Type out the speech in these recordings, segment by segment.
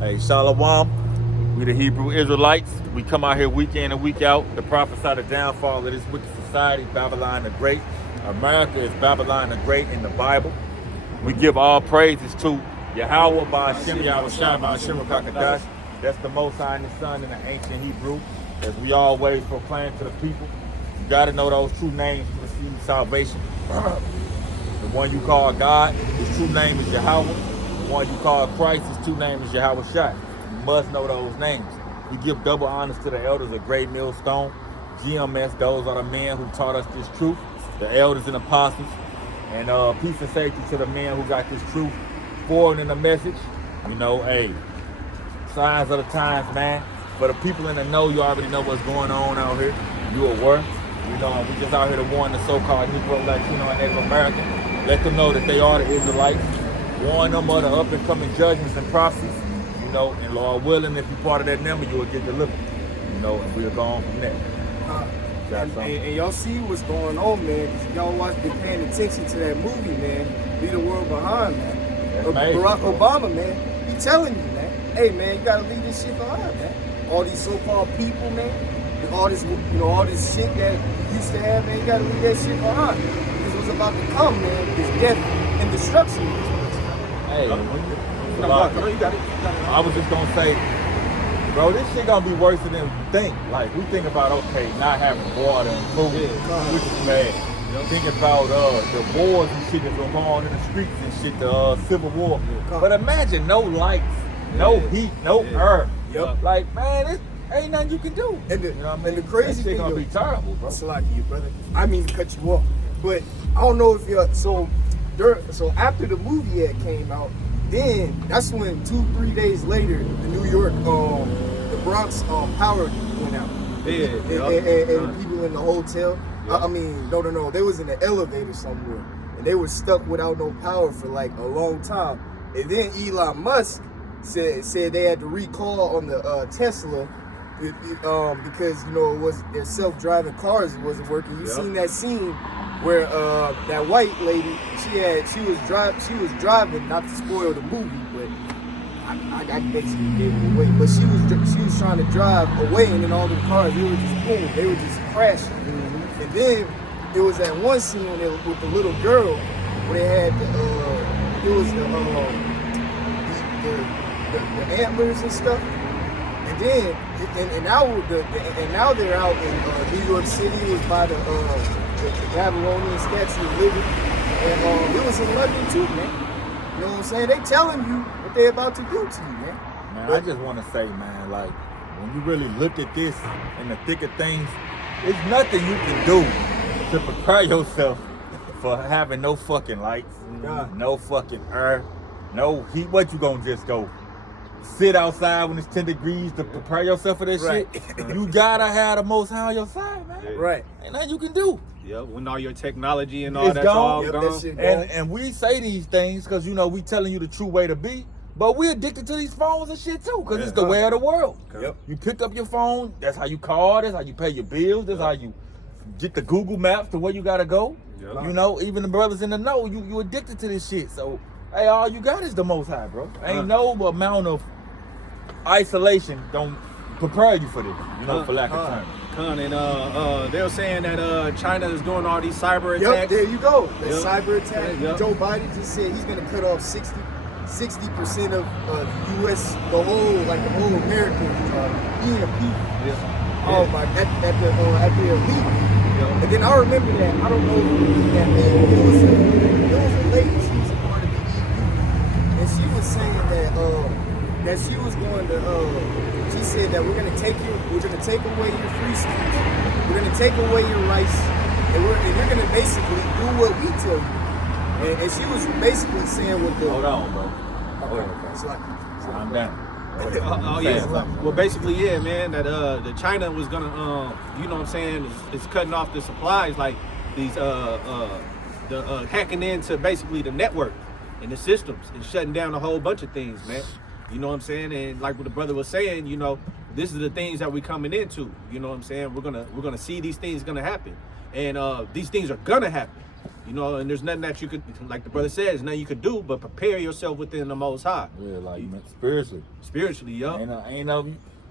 Hey, Shalom. We the Hebrew Israelites. We come out here week in and week out to prophesy the downfall of this wicked society, Babylon the Great. America is Babylon the Great in the Bible. We give all praises to Yahweh by Hashem, Yahweh Shai by Hashem Kakadash. That's the Most High and the Son in the ancient Hebrew, as we always proclaim to the people. You got to know those true names to receive salvation. The one you call God, his true name is Yahweh. The one you call Christ, his true name is Yahweh Shai. You must know those names. We give double honors to the elders of Great Millstone. GMS, those are the men who taught us this truth, the elders and apostles. And peace and safety to the men who got this truth forwarding the message. You know, hey, signs of the times, man. For the people in the know, you already know what's going on out here. You aware. You know, we just out here to warn the so-called Negro, Latino, and Native American. Let them know that they are the Israelites. Warn them of the up-and-coming judgments and prophecies. You know, and Lord willing, if you're part of that number, you will get delivered. You know, and we'll go on from there. And y'all see what's going on, man, because y'all been paying attention to that movie, man. Leave the World Behind, man. Barack Obama, man, he telling you, man, hey, man, you gotta leave this shit behind, man. All these so-called people, man, all this, all this shit that you used to have, man, you gotta leave that shit behind. Because what's about to come, man, is death and destruction. Hey, I was just gonna say, bro, this shit gonna be worse than we think. Like, we think about, okay, not having water and food, which is bad. Think about the wars and shit that's going on in the streets and shit, the Civil War. But imagine no lights, no heat, no air. Like, man, it ain't nothing you can do. And the crazy thing gonna be terrible, bro. It's like you, brother. I mean to cut you off, but I don't know if you're so after the movie ad came out, then that's when 2-3 days later, the New York, the Bronx power went out. And people in the hotel. I mean, no, they was in the elevator somewhere, and they were stuck without no power for like a long time. And then Elon Musk said they had to recall on the Tesla because it was their self-driving cars. It wasn't working. You seen that scene where that white lady she was driving, not to spoil the movie, but I basically gave it away. But she was trying to drive away, and then all the cars they were just crashing. And then there was that one scene with the little girl where they had the antlers and stuff. And then and now they're out in New York City. It was by the Babylonian Statue of Liberty, and it was in London too, man. You know what I'm saying? They telling you what they about to do to you, man. Man, I just want to say, man, like, when you really look at this in the thick of things, there's nothing you can do to prepare yourself for having no fucking lights, no fucking air, no heat. What, you gonna just go sit outside when it's 10 degrees to prepare yourself for that shit? You gotta have the Most High on your side, man. Right. Ain't nothing you can do. Yeah, when all your technology and all it's that's gone. all Yep, gone. that shit gone. And we say these things because, we telling you the true way to be. But we're addicted to these phones and shit too, because it's the way of the world. Yep. You pick up your phone, that's how you call, that's how you pay your bills, that's how you get the Google Maps to where you gotta go. Yep. Even the brothers in the know, you addicted to this shit. So, hey, all you got is the Most High, bro. Ain't no amount of isolation don't prepare you for this, for lack of time. And they were saying that China is doing all these cyber attacks. Yep, there you go. The cyber attack. Yep. Joe Biden just said he's gonna cut off 60% of U.S. the whole American EMP. Oh my! At the elite. Yep. And then I remember that. I don't know that name. It was a lady. She was a part of the EU, and she was saying that she was going to. She said that we're gonna take away your free speech. We're gonna take away your rights, and you're gonna basically do what we tell you. And she was basically saying what the... Hold on, bro. Okay. So I'm down. Well, basically, yeah, man, that the China was gonna, is cutting off the supplies, like these, hacking into basically the network and the systems and shutting down a whole bunch of things, man. You know what I'm saying? And like what the brother was saying, this is the things that we're coming into. You know what I'm saying? We're gonna see these things gonna happen, and these things are gonna happen. You know, and there's nothing that you could, like the brother said, there's nothing you could do but prepare yourself within the Most High. Yeah, like spiritually. Spiritually, yo. Ain't no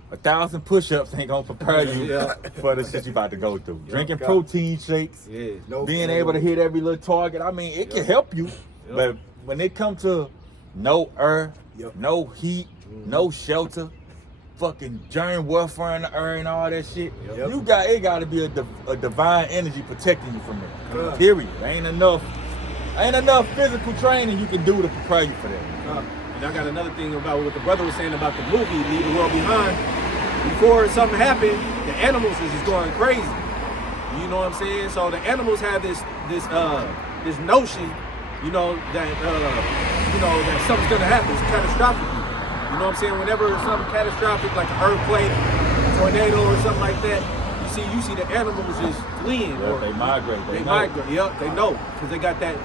1,000 push-ups ain't gonna prepare you Yeah. for the shit you about to go through. Yeah, Drinking God. protein shakes, Yeah. being able to hit every little target. I mean, it can help you, but when it comes to no air, no heat, no shelter, fucking germ warfare in the air and all that shit, it got to be a divine energy protecting you from it. Period. Ain't enough physical training you can do to prepare you for that. And I got another thing about what the brother was saying about the movie, Leave the World Behind. Before something happened, the animals is just going crazy. You know what I'm saying? So the animals have this notion, you know, that that something's gonna happen. It's catastrophic. You know what I'm saying? Whenever something catastrophic, like an earthquake, tornado, or something like that, you see the animals just fleeing. Yeah, or they migrate. They know. migrate. Yep, they know because they got that.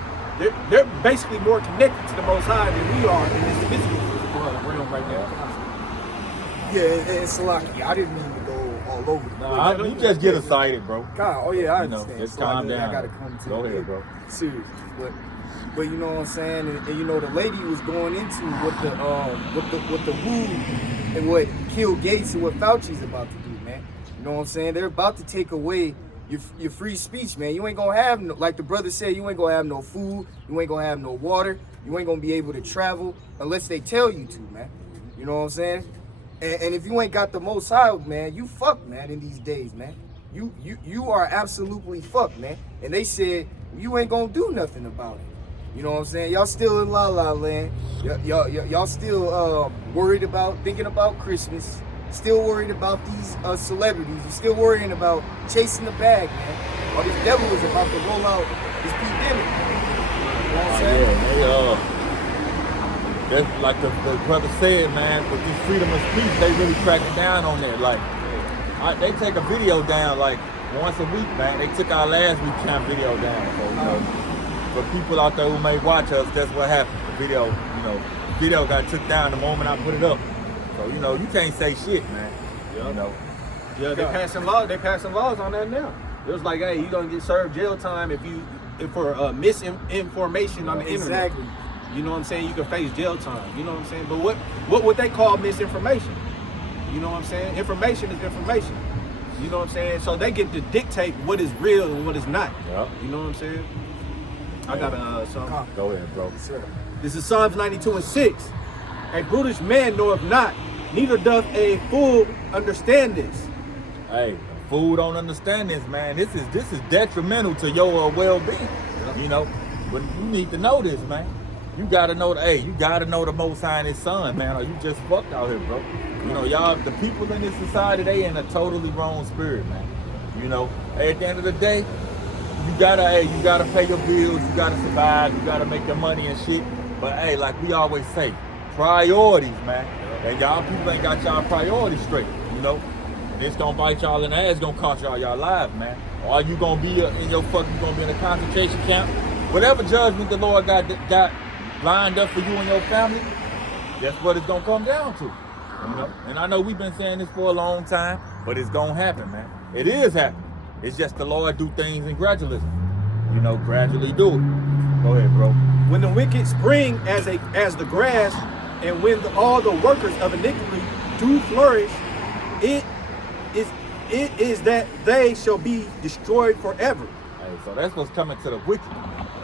They're basically more connected to the Most High than we are in this physical realm right now. Yeah, and Salaki, I didn't mean to go all over the place. You just get excited, bro. God, oh yeah, I You know, understand. just So calm I down. gotta come to Go the ahead, bro. Seriously, but you know what I'm saying, and you know the lady was going into what the who and what Bill Gates and what Fauci's about to do, man. You know what I'm saying? They're about to take away your free speech, man. You ain't gonna have no, like the brother said, you ain't gonna have no food, you ain't gonna have no water, you ain't gonna be able to travel unless they tell you to, man. You know what I'm saying? And if you ain't got the Most High, man, you fucked, man, in these days, man. You are absolutely fucked, man. And they said you ain't gonna do nothing about it. You know what I'm saying? Y'all still in La La Land. Y'all still thinking about Christmas. Still worried about these celebrities. You're still worrying about chasing the bag, man. Or this devil is about to roll out this pandemic. You know what I'm saying? Yeah, that's like the brother said, man, with this freedom of speech, they really cracking down on that. Like, they take a video down like once a week, man. They took our last week kind of video down. So, you know, for people out there who may watch us, that's what happened. The video got took down the moment I put it up. So, you know, you can't say shit, man. Yeah. You know. Yeah, they passing laws on that now. It was like, hey, you gonna get served jail time if for misinformation on the internet. Exactly. You know what I'm saying? You can face jail time. You know what I'm saying? But what would they call misinformation? You know what I'm saying? Information is information. You know what I'm saying? So they get to dictate what is real and what is not. Yep. You know what I'm saying? I got something. Go ahead, bro. Sir. This is Psalms 92:6. A brutish man knoweth not, neither doth a fool understand this. Hey, a fool don't understand this, man. This is detrimental to your well-being. Yep. You know, but you need to know this, man. You gotta know the Most High and His Son, man, or you just fucked out here, bro. You know, y'all, the people in this society, they in a totally wrong spirit, man. You know, at the end of the day, you gotta pay your bills, you gotta survive, you gotta make your money and shit. But hey, like we always say, priorities, man. And y'all people ain't got y'all priorities straight, you know. And it's gonna bite y'all in the ass, gonna cost y'all lives, man. Or you gonna be you gonna be in a concentration camp. Whatever judgment the Lord got lined up for you and your family, that's what it's gonna come down to. You know? And I know we've been saying this for a long time, but it's gonna happen, man. It is happening. It's just the Lord do things in gradualism. You know, gradually do it. Go ahead, bro. When the wicked spring as the grass, and when all the workers of iniquity do flourish, it is that they shall be destroyed forever. Hey, so that's what's coming to the wicked.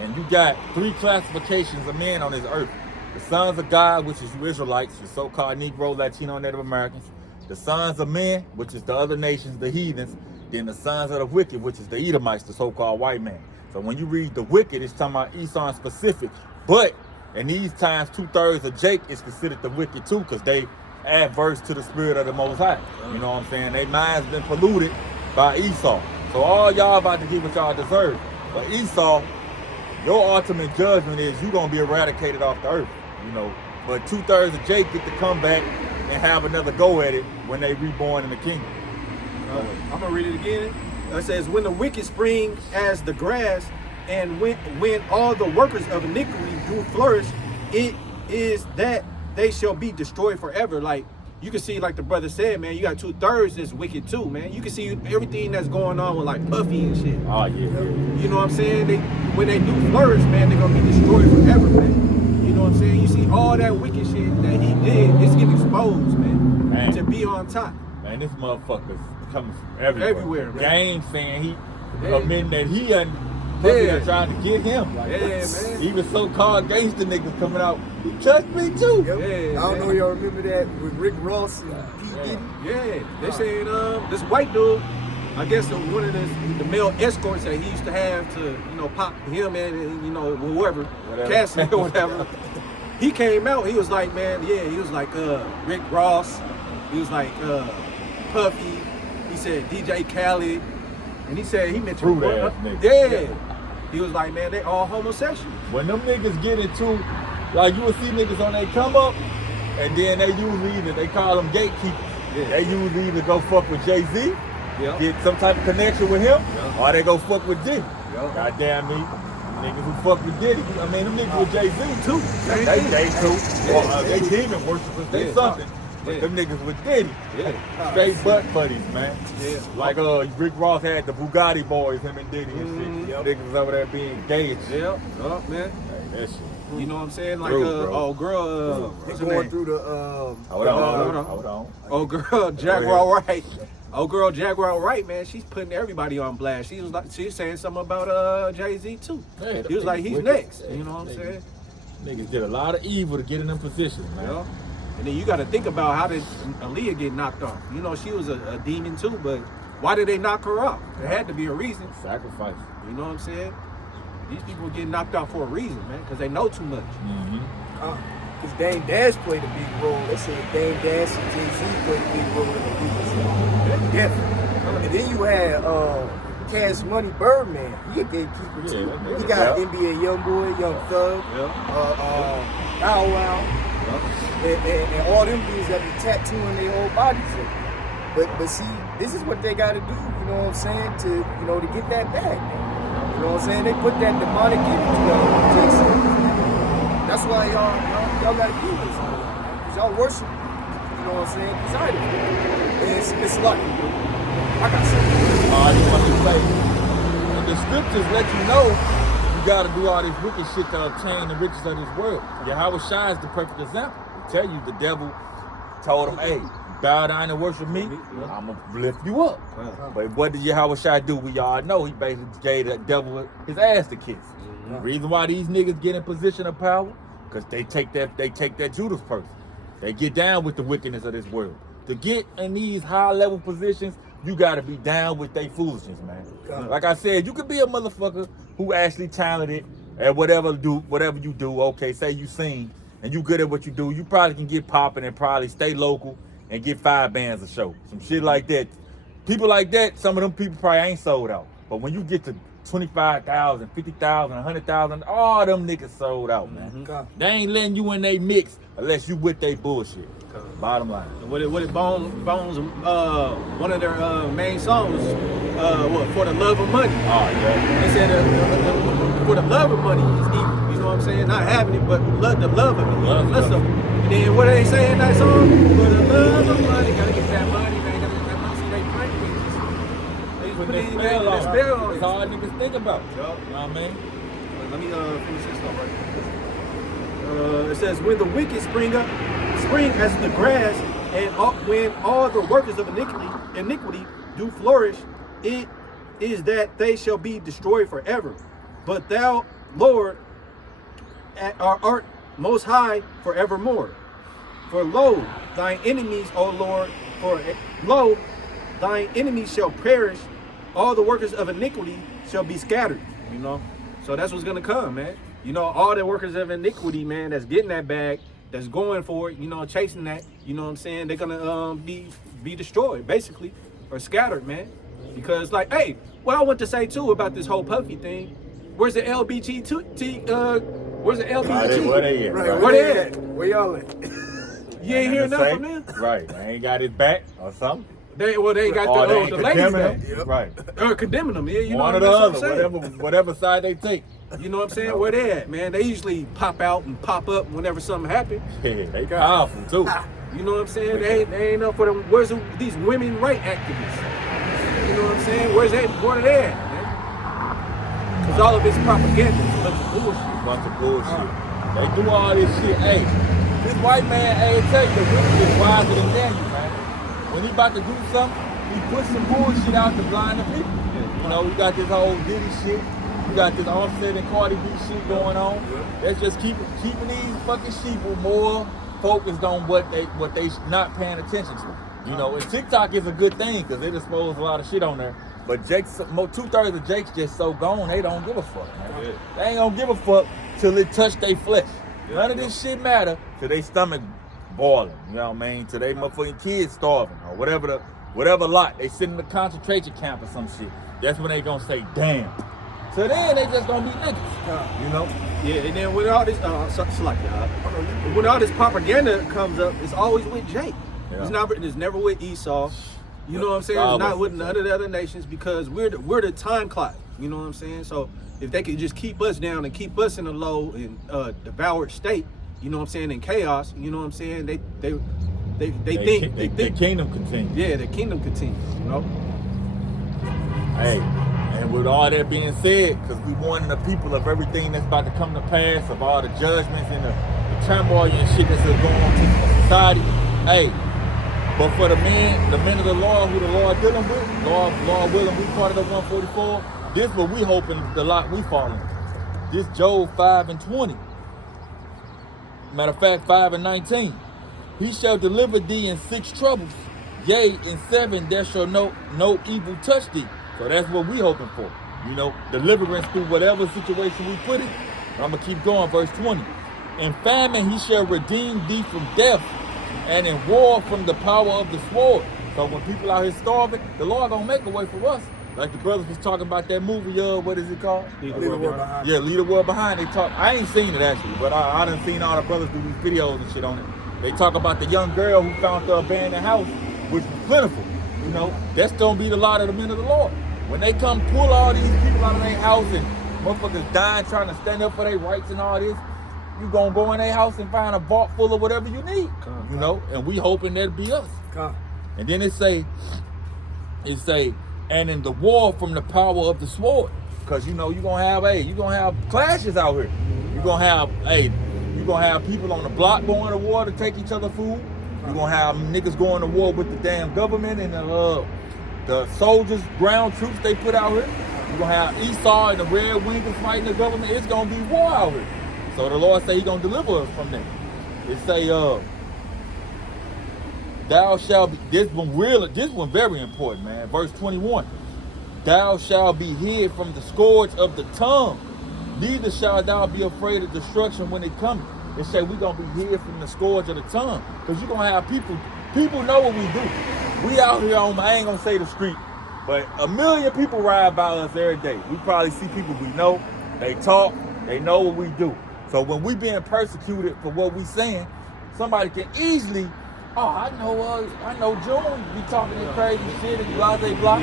And you got three classifications of men on this earth. The sons of God, which is you Israelites, the so-called Negro, Latino, Native Americans. The sons of men, which is the other nations, the heathens. Then the sons of the wicked, which is the Edomites, the so-called white man. So when you read the wicked, it's talking about Esau in specific. But in these times, 2/3 of Jacob is considered the wicked too, because they adverse to the spirit of the Most High. You know what I'm saying? Their mind's been polluted by Esau. So all y'all about to get what y'all deserve. But Esau, your ultimate judgment is you gonna be eradicated off the earth, you know. But 2/3 of Jacob get to come back and have another go at it when they reborn in the kingdom. I'm gonna read it again. It says, when the wicked spring as the grass, and when all the workers of iniquity do flourish, it is that they shall be destroyed forever. Like, you can see, like the brother said, man, you got 2/3 that's wicked too, man. You can see everything that's going on with like Puffy and shit. Oh yeah. You know what I'm saying? When they do flourish, man, they're gonna be destroyed forever, man. You know what I'm saying? You see all that wicked shit that he did, it's getting exposed, man. To be on top. Man, this motherfucker's coming from everywhere. Man. Game saying he admitting that he trying to get him. Like, man. Even so-called gangster niggas coming out, he touched me too. Yep. Yeah, I don't know if y'all remember that with Rick Ross and P. Diddy. Yeah, they saying this white dude, I guess one of the male escorts that he used to have to, pop him and whoever, Cassie or whatever. He came out, he was like, man, he was like Rick Ross, he was like Puffy, he said DJ Khaled, and he said he mentioned yeah. He was like, man, they all homosexuals. When them niggas get into, like you will see niggas on they come up, and then they usually they call them gatekeepers. Yeah. They usually either go fuck with Jay-Z, get some type of connection with him, or they go fuck with Diddy. Goddamn me. Niggas who fuck with Diddy, I mean them niggas with Jay-Z too. They too. They demon worshipers, they something. But them niggas with Diddy. Straight butt buddies, man. Like Rick Ross had the Bugatti boys, him and Diddy and shit. Niggas was over there being gay and shit. Man. That shit. You know what I'm saying? Like, girl, He's going through the hold on. Oh, girl, Jaguar Wright. Oh, girl, Jaguar Wright, man, she's putting everybody on blast. She was saying something about Jay-Z too. Man, he was like, he's next. You know what I'm saying? Niggas did a lot of evil to get in them positions, man. And then you got to think about how did Aaliyah get knocked off? You know, she was a demon too, but why did they knock her off? There had to be a reason. Sacrifice. You know what I'm saying? These people get knocked out for a reason, man, because they know too much. Because Dame Dash played a big role. They said Dame Dash and Jay-Z played a big role in the movie. Definitely. And then you had Cash Money Birdman. He a gatekeeper too. He got NBA Youngboy, Young Thug, Bow Wow. And all them dudes that be tattooing their whole bodies in. But see, this is what they gotta do, you know what I'm saying, to get that bag, man. You know what I'm saying? They put that demonic energy on Jason. That's why y'all gotta do this. Cause y'all worship, you know what I'm saying, these idols. And it's lucky, dude. I got something. I just want to say, the scriptures let you know you gotta do all this wicked shit to obtain the riches of this world. Yahweh Shai is the perfect example. Tell you the devil told him, hey, bow down and worship me, I'm gonna lift you up. But what did Yahweh Shai do? We all know he basically gave the devil his ass to kiss. The reason why these niggas get in position of power, because they take that Judas person. They get down with the wickedness of this world. To get in these high level positions, you gotta be down with their foolishness, man. Like I said, you could be a motherfucker who actually talented at whatever you do. Okay, say you sing and you good at what you do, you probably can get popping and probably stay local and get 5 bands a show. Some shit like that. People like that, some of them people probably ain't sold out. But when you get to 25,000, 50,000, 100,000, all them niggas sold out, man. They ain't letting you in they mix unless you with they bullshit. Bottom line. What it Bones, one of their main songs, For the Love of Money. Oh, yeah. They said for the love of money is evil. You know what I'm saying? Not having it, but the love of it. And then what they say in that song? For the love of money, gotta get that money, man. Gotta get that money. See, they prank me. They put That spell on That's it. all niggas think about. Yup. You know what I mean? Let me finish this off right here. It says, when the wicked spring as the grass, and when all the workers of iniquity do flourish, it is that they shall be destroyed forever. But thou, Lord, art most high forevermore. For lo, thine enemies, O Lord, lo, thine enemies shall perish, all the workers of iniquity shall be scattered. You know? So that's what's gonna come, man. You know, all the workers of iniquity, man, that's getting that bag, that's going for it, you know, chasing that, you know what I'm saying? They're gonna be destroyed, basically, or scattered, man. Because, like, hey, what I want to say too about this whole Puffy thing, where's the LBGT? Where's the LBG? Where they at? Right, Where they at? Where y'all at? You ain't hearing nothing from them? Right. They ain't got his back or something. They ain't got Or they the ain't ladies condemning though. him. Right. Or condemning them, yeah, you know One or that's the what I'm other, saying. whatever side they take. You know what I'm saying? Where they at, man? They usually pop out and pop up whenever something happens. Yeah, they powerful too. You know what I'm saying? They ain't up for them. Where's these women right activists? You know what I'm saying? Where are they at, man? Because all of it's propaganda. It's a bunch of bullshit. They do all this shit. Hey, this white man, hey, tell you, the women is wiser than Daniel, man. When he about to do something, he puts some bullshit out to blind the people. You know, we got this whole Diddy shit. We got this Offset and Cardi B shit going on. Let's just keeping these fucking sheeple more focused on what they not paying attention to. You know, and TikTok is a good thing because it exposes a lot of shit on there. But Jake's 2/3 of Jake's just so gone, they don't give a fuck, man. Yeah. They ain't gonna give a fuck till it touch their flesh. None of this shit matter till they stomach boiling. You know what I mean? Till they motherfucking kids starving or whatever lot. They sit in the concentration camp or some shit. That's when they gonna say, damn. So then they just gonna be niggas, you know? Yeah, and then when all this, when all this propaganda comes up, it's always with Jake. Yeah. It's never with Esau. You know what I'm saying? It's not with none of the other nations because we're the time clock. You know what I'm saying? So if they could just keep us down and keep us in a low and devoured state, you know what I'm saying, in chaos, you know what I'm saying? They think their kingdom continues. Yeah, their kingdom continues, you know? Hey, and with all that being said, because we warning the people of everything that's about to come to pass, of all the judgments and the turmoil and shit that's going on in society, hey, but for the men of the Lord, who the Lord dealing with, Lord willing, we part of the 144. This what we hoping the lot we fall in. This Job 5:20. Matter of fact, 5:19. He shall deliver thee in 6 troubles. Yea, in 7 there shall no evil touch thee. So that's what we hoping for. You know, deliverance through whatever situation we put in. I'm gonna keep going, verse 20. In famine he shall redeem thee from death, and in war from the power of the sword. So when people out here starving, the Lord gonna make a way for us. Like the brothers was talking about that movie, what is it called? Leave the World Behind. Yeah, Leave the World Behind. I ain't seen it actually, but I done seen all the brothers do these videos and shit on it. They talk about the young girl who found the abandoned house, which was plentiful. You know, that's gonna be the lot of the men of the Lord. When they come pull all these people out of their house and motherfuckers dying trying to stand up for their rights and all this, you gonna go in their house and find a vault full of whatever you need. You know, and we hoping that'll be us. And then it say, and in the war from the power of the sword. Cause you know, you're gonna have clashes out here. You're gonna have people on the block going to war to take each other food. You're gonna have niggas going to war with the damn government and the soldiers, ground troops they put out here. You're gonna have Esau and the Red Wingers fighting the government. It's gonna be war out here. So the Lord say he gonna deliver us from that. It say, thou shalt be, this one very important, man. Verse 21. Thou shalt be hid from the scourge of the tongue, neither shalt thou be afraid of destruction when it cometh. It say we gonna be hid from the scourge of the tongue. Because you're gonna have people know what we do. We out here on, I ain't gonna say the street, but 1 million people ride by us every day. We probably see people we know, they talk, they know what we do. So when we being persecuted for what we saying, somebody can easily, I know June be talking this crazy shit and blase block.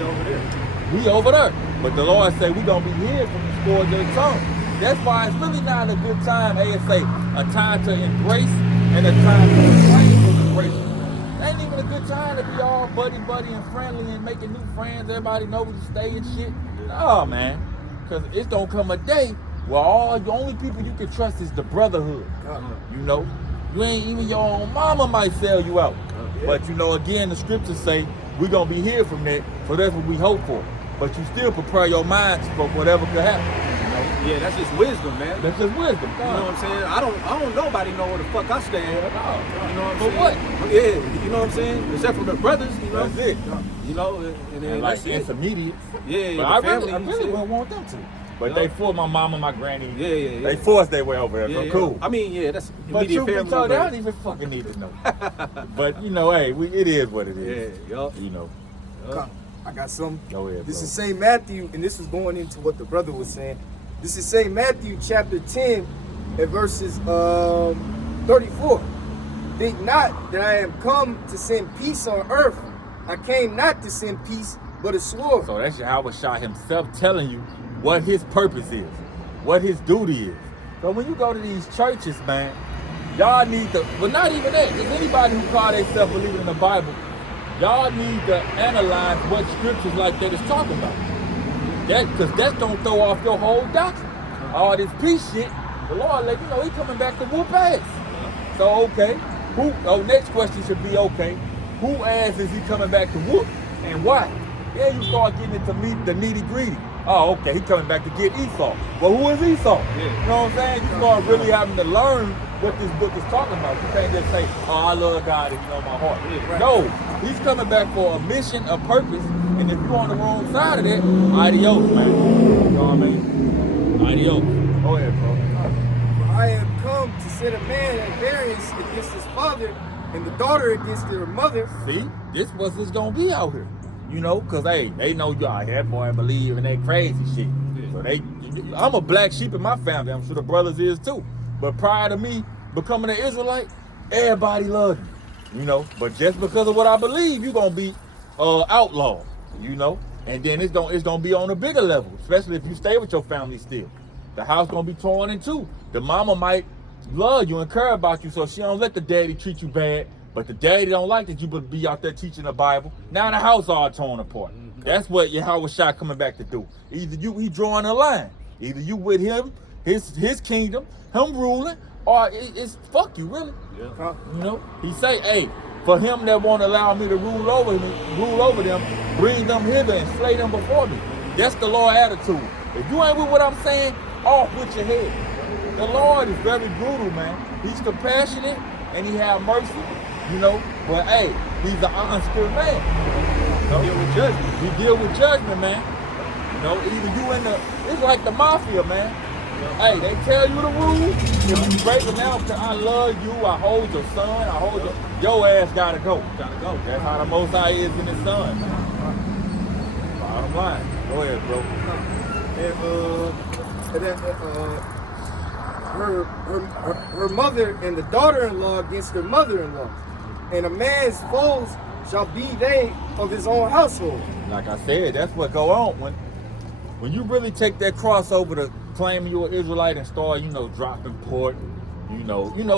We over there. But the Lord say we gonna be hid from the scourge of the tongue. That's why it's really not a good time, a time to embrace and a time to refrain from embracing. It ain't even a good time to be all buddy and friendly and making new friends. Everybody knows you stay and shit. No, man. Because it's gonna come a day where the only people you can trust is the brotherhood. You know? You ain't even your own mama might sell you out. But you know, again, the scriptures say we're gonna be here from that, so that's what we hope for. But you still prepare your minds for whatever could happen. You know? Yeah, that's just wisdom, man. That's just wisdom. You know what I'm saying? I don't nobody know where the fuck I stand. You know what I'm saying? What? Yeah, you know what I'm saying? Except for the brothers, you know. That's it. You know, and then like that's intermediates. Yeah, but I really wouldn't want them to. But they forced my mama, my granny. Yeah. They forced their way over there. So cool. I mean, yeah, that's but immediate family. But they don't even fucking need to know. But you know, hey, it is what it is. Yeah, you know. I got some. Go ahead, this is St. Matthew, and this is going into what the brother was saying. This is St. Matthew chapter 10 and verses 34. Think not that I am come to send peace on earth. I came not to send peace, but a sword. So that's Yahweh Shah himself telling you what his purpose is, what his duty is. So when you go to these churches, man, Y'all need to, but not even that, just anybody who call themselves believing in the Bible, y'all need to analyze what scriptures like that is talking about. Because that's gonna throw off your whole doctrine. All this peace shit, the Lord let you know he coming back to whoop ass. So okay, next question should be okay, who ass is he coming back to whoop and why? Then you start getting into the nitty-gritty. Oh, okay, he coming back to get Esau. Well, who is Esau? Yeah. You know what I'm saying? You start really having to learn what this book is talking about. You can't just say, oh, I love God and you know my heart. Yeah, right. No, he's coming back for a mission, a purpose, and if you're on the wrong side of that, adios, man. You know what I mean? Adios. Go ahead, bro. I have come to set a man at variance against his father and the daughter against her mother. See, this was what's gonna be out here. You know, cause hey, they know you out here, boy, believe in that crazy shit. So I'm a black sheep in my family. I'm sure the brothers is too. But prior to me becoming an Israelite, everybody loved me. You know, but just because of what I believe, you're gonna be outlawed. You know, and then it's gonna be on a bigger level, especially if you stay with your family still. The house gonna be torn in two. The mama might love you and care about you, so she don't let the daddy treat you bad. But the daddy don't like that you would be out there teaching the Bible. Now the house all torn apart. That's what Yahweh Shai coming back to do. Either he drawing a line. Either you with him, his kingdom, him ruling, or it's fuck you, really. Yeah. You know, he say, hey, for him that won't allow me to rule over them, bring them hither and slay them before me. That's the Lord attitude. If you ain't with what I'm saying, off with your head. The Lord is very brutal, man. He's compassionate and he have mercy. You know, but hey, he's an honest man. You know? He deal with judgment. He deal with judgment, man. You know, either you it's like the mafia, man. Hey, they tell you the rules. If you break them down, I love you, I hold your son, I hold your ass gotta go. Gotta go. That's how the Most High is in his son, man. Bottom line. Go ahead, bro. Her mother and the daughter-in-law against her mother-in-law. And a man's foes shall be they of his own household. Like I said, that's what go on when you really take that crossover to claiming you're an Israelite and start, dropping pork,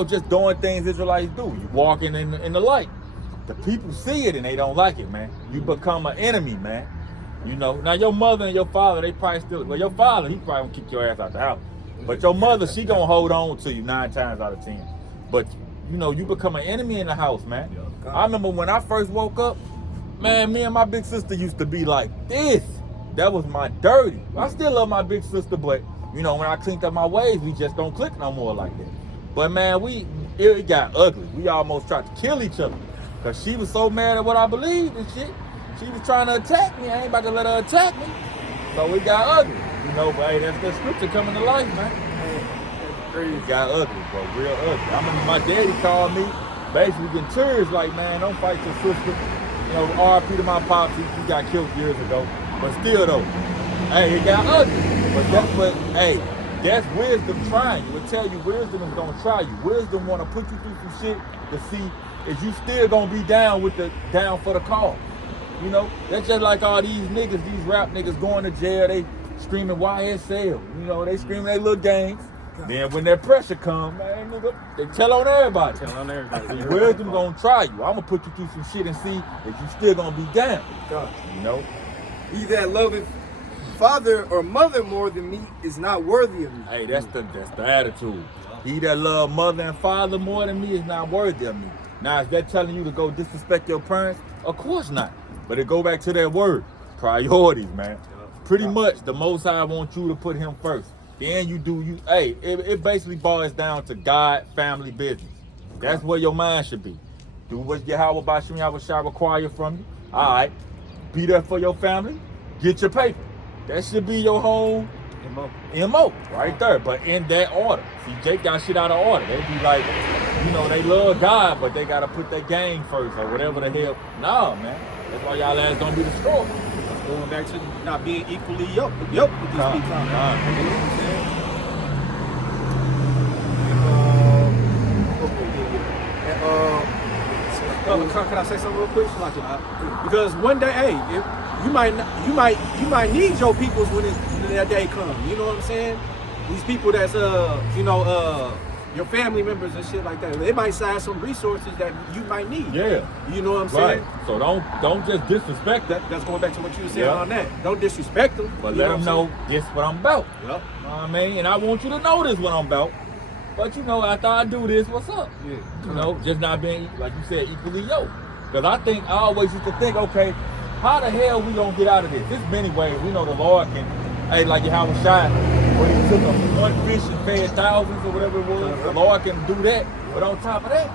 just doing things Israelites do. You walking in the light. The people see it and they don't like it, man. You become an enemy, man. Now your mother and your father, they probably still, well, your father, he probably won't kick your ass out the house. But your mother, she gonna hold on to you 9 times out of 10. But you become an enemy in the house, man. I remember when I first woke up, man, me and my big sister used to be like this. That was my dirty. I still love my big sister, but when I cleaned up my ways, we just don't click no more like that. But man, it got ugly. We almost tried to kill each other. Cause she was so mad at what I believed and shit. She was trying to attack me. I ain't about to let her attack me. So it got ugly. But hey, that's the scripture coming to life, man. It got ugly, bro, real ugly. I remember my daddy called me, basically getting tears like, man, don't fight your sister. RP to my pops, he got killed years ago. But still though, hey, it got ugly. That's wisdom trying you. It tell you wisdom is gonna try you. Wisdom wanna put you through some shit to see if you still gonna be down for the cause. That's just like all these niggas, these rap niggas going to jail, they screaming YSL. They screaming they little gangs. Then when that pressure come, man, nigga, they tell on everybody. Wisdom gonna try you. I'm gonna put you through some shit and see if you still gonna be down. He that loveth father or mother more than me is not worthy of me. Hey, that's the attitude. He that love mother and father more than me is not worthy of me. Now, is that telling you to go disrespect your parents? Of course not. But it go back to that word, priorities, man. Pretty much, the Most High wants you to put him first. Then it basically boils down to God, family, business. That's where your mind should be. Do what Yahweh Bashim Yahweh Shai require from you. All right. Be there for your family. Get your paper. That should be your whole MO right there. But in that order. See, Jake got shit out of order. They be like, they love God, but they got to put their game first or whatever the hell. Nah, man. That's why y'all ass don't be destroyed. Going back to not being equally yoked with these people. Can I say something real quick? Because one day, hey, you might need your peoples when that day comes. You know what I'm saying? These people that's your family members and shit like that. They might side some resources that you might need. Yeah. You know what I'm Right. saying? So don't just disrespect that. That's going back to what you were saying Yeah. on that. Don't disrespect them. But you let know them what I'm know this what I'm about. saying? Yep. You know what I mean? And I want you to know this what I'm about. But you know, after I do this, what's up? Yeah. You know, just not being, like you said, equally yoked. Because I always used to think, okay, how the hell we gonna get out of this? There's many ways. We know the Lord can, hey, like your house shot, when he took up one fish and fed thousands or whatever it was, the Lord can do that. But on top of that,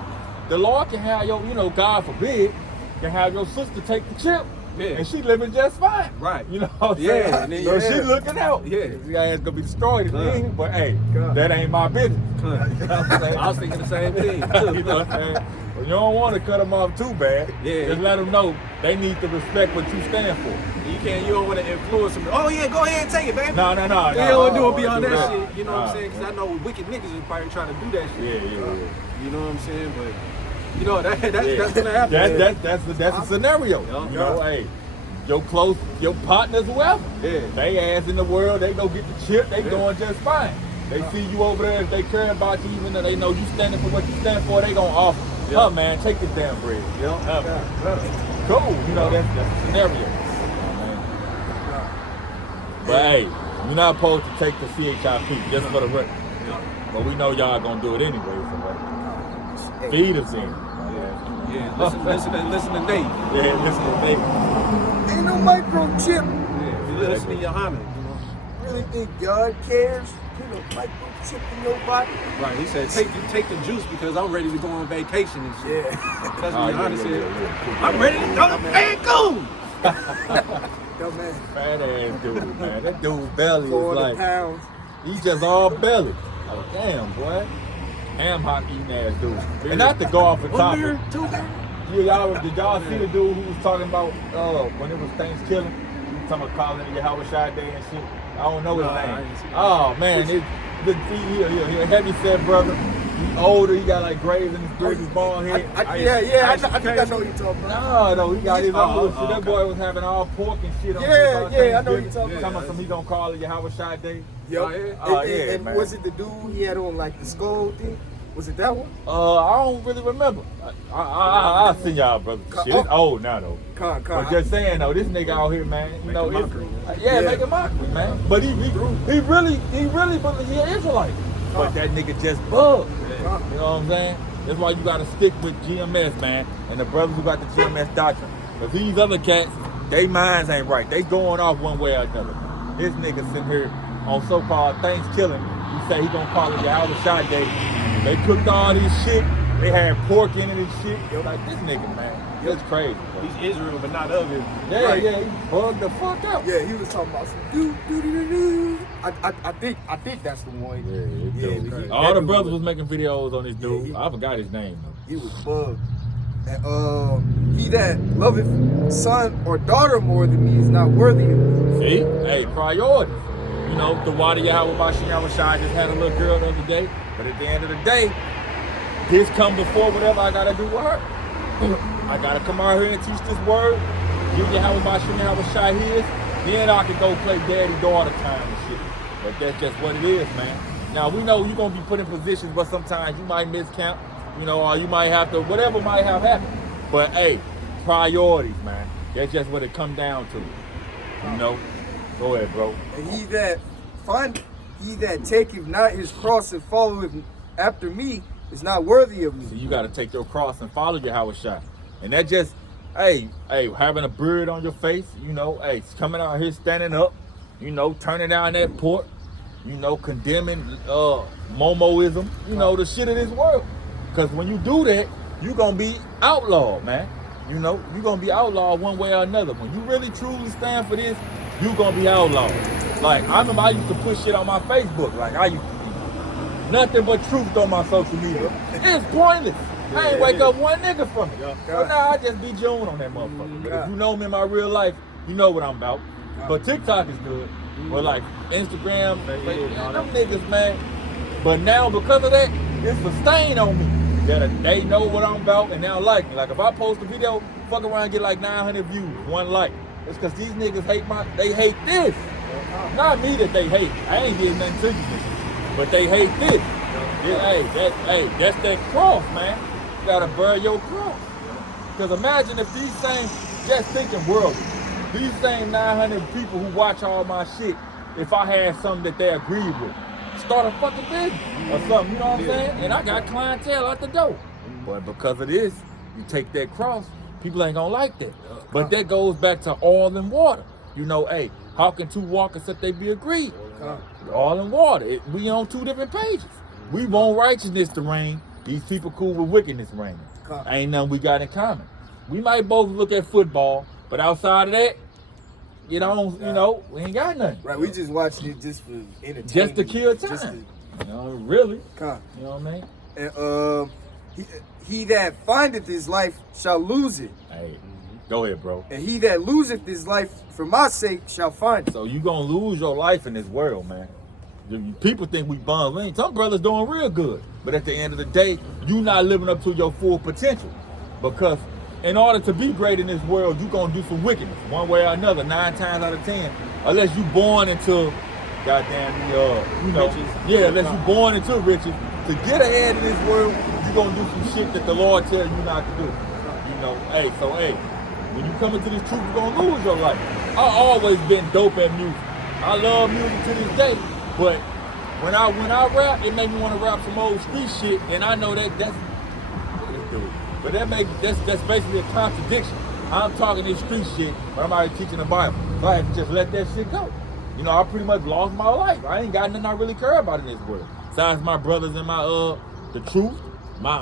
the Lord can have your, God forbid, can have your sister take the chip. Yeah. And she living just fine. Right. You know what I'm Yeah, saying? and then- So yeah. she looking out. Yeah. Your ass gonna be destroyed in the God. end, but hey, God. that ain't my business. I was thinking the same thing. You know what I'm saying? Well, you don't want to cut them off too bad. Yeah. Just let them know they need to respect what you stand for. You don't want to influence them. Oh yeah, go ahead and take it, baby. No. You don't want to do it beyond do that that. shit. You know what I'm Nah. saying? Because I know wicked niggas is probably trying to do that shit. Yeah. You know what I'm saying? But you know that's Yeah. gonna happen. That's a scenario. Yeah. You know, hey, your partners, whoever. Yeah. They ass in the world, they go get the chip, they doing just fine. They see you over there, if they care about you, even though they know you standing for what you stand for, they gonna offer. Yeah. Oh man, take this damn bread. Cool. You know, that's a scenario. But hey, you're not supposed to take the CHIP just for the record. But we know y'all gonna do it anyway, so like, feed us in. Yeah. Listen to Nate. Yeah, listen to Nate. Ain't no microchip. Yeah. You listen to Johanna. You know. Really think God cares? Put a microchip in your body? Right. He said take the juice because I'm ready to go on vacation and shit. Yeah. That's Oh, what yeah, Johanna yeah, said. yeah. I'm ready to go to Cancun. Yo, man. Fat ass dude, man. That dude belly is 400 like, pounds. he just all belly. Like, damn, boy. Ham hock eating ass dude. And not to go off the One topic. beer, two beer. Yeah, did y'all see the dude who was talking about when it was Thanksgiving? He was talking about calling it Yahweh Shai Day and shit. I don't know his No, I name. ain't seen that. Oh man, he a heavy set brother. He older, he got like grays in his beard, his bald head. I think I know what you're talking about. No, he got his own little shit. oh, That okay. boy was having all pork and shit on Yeah, about yeah, I know what Thanksgiving. you're talking about. Talking about some he gonna call it Yahweh Shai Day. Yep. Oh, and, yeah, and man. was it the dude he had on like the skull thing? Was it that one? I don't really remember. I'll send y'all, brother. Shit, it's old now though. But just saying though, this nigga out here, man, you know, Making it's, mockery. yeah, Yeah. making mockery, man. But he really believe he an Israelite. But that nigga just bugged. You know what I'm saying? That's why you gotta stick with GMS, man, and the brothers who got the GMS doctrine. Cause these other cats, they minds ain't right. They going off one way or another. This nigga sitting here on so-called Thanksgiving. He say he gonna call it Yahweh Shai Day. They cooked all this shit. They had pork in it and shit. Like this nigga, man. That's crazy. Bro. He's Israel, but not of Israel. Yeah, Right. yeah, he bugged the fuck out. Yeah, he was talking about some do. I think that's the one. Yeah, Yeah, all the that brothers dude was making videos on this dude. he- I forgot his name though. He was bugged. And he that loveth son or daughter more than me is not worthy of me. See? Hey, priorities. You know, the water Yahweh Bashin Yahweh Shai just had a little girl the other day. But at the end of the day, this come before whatever I gotta do with her. I gotta come out here and teach this word, give Yahweh Bashin Yahweh Shai his, then I can go play daddy-daughter time and shit. But that's just what it is, man. Now, we know you're gonna be put in positions where sometimes you might miscount, you know, or you might have to, whatever might have happened. But hey, priorities, man. That's just what it come down to. You know? Go ahead, bro. And he that taketh not his cross and followeth after me is not worthy of So me. you got to take your cross and follow your Yahweh Shai. And that just, hey, having a beard on your face, you know, hey, coming out here standing up, you know, turning down that port, you know, condemning Momoism, you know, the shit of this world. Because when you do that, you going to be outlawed, man. You know, you're going to be outlawed one way or another. When you really truly stand for this, you going to be outlawed. Like, I remember I used to put shit on my Facebook. Like, I used to nothing but truth on my social media. It's pointless. I ain't wake up one nigga from it. So now I just be June on that motherfucker. But if you know me in my real life, you know what I'm about. But TikTok is good. But like Instagram, Facebook, them niggas, man. But now because of that, it's a stain on me. That they know what I'm about and now like me. Like if I post a video, fuck around and get like 900 views, one like. It's because these niggas they hate this. Not me that they hate. I ain't did nothing to you. But they hate this. That's that cross, man. You gotta bear your cross. Because imagine if these same, just thinking worldly, these same 900 people who watch all my shit, if I had something that they agreed with, start a fucking business or something, you know what I'm saying? And I got clientele out the door. But because of this, you take that cross, people ain't gonna like that. But that goes back to oil and water. You know, hey, how can two walk except they be agreed? Oil and water. We on two different pages. We want righteousness to reign. These people cool with wickedness reigning. Ain't nothing we got in common. We might both look at football, but outside of that, you know, we ain't got nothing. Right, we just watching it just for entertainment. Just to kill time. You know, really. You know what I mean? And he that findeth his life shall lose it. Hey, go ahead, bro. And he that loseth his life for my sake shall find it. So you gonna lose your life in this world, man. People think we bums. Some brothers doing real good. But at the end of the day, you not living up to your full potential. Because in order to be great in this world, you gonna do some wickedness, one way or another, 9 times out of 10. Unless you born into goddamn riches. Yeah, unless you born into riches. To get ahead in this world, you gonna do some shit that the Lord tells you not to do. You know, when you come into this truth, you're gonna lose your life. I always been dope at music. I love music to this day. But when I rap, it make me want to rap some old street shit, and I know that's but that's basically a contradiction. I'm talking this street shit, but I'm already teaching the Bible. So I had to just let that shit go. You know, I pretty much lost my life. I ain't got nothing I really care about in this world. Besides my brothers and my the truth, my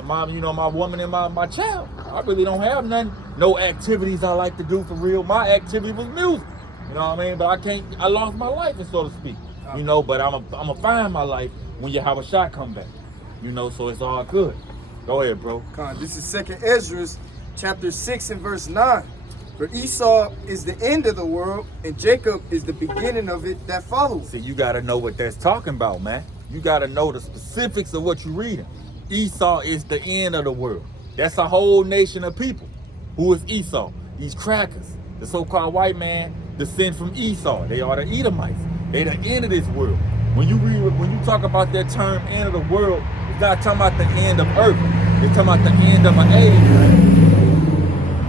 woman and my child. I really don't have nothing, no activities I like to do for real. My activity was music. You know what I mean? But I lost my life, so to speak. You know, but I'm a find my life when you have a shot come back. You know, so it's all good. Go ahead, bro. This is 2nd Ezra, chapter 6 and verse 9. For Esau is the end of the world, and Jacob is the beginning of it that follows. See, you gotta know what that's talking about, man. You gotta know the specifics of what you're reading. Esau is the end of the world. That's a whole nation of people. Who is Esau? These crackers. The so-called white man descend from Esau. They are the Edomites. They the end of this world. When you talk about that term end of the world, it's not talking about the end of earth. It's talking about the end of an age.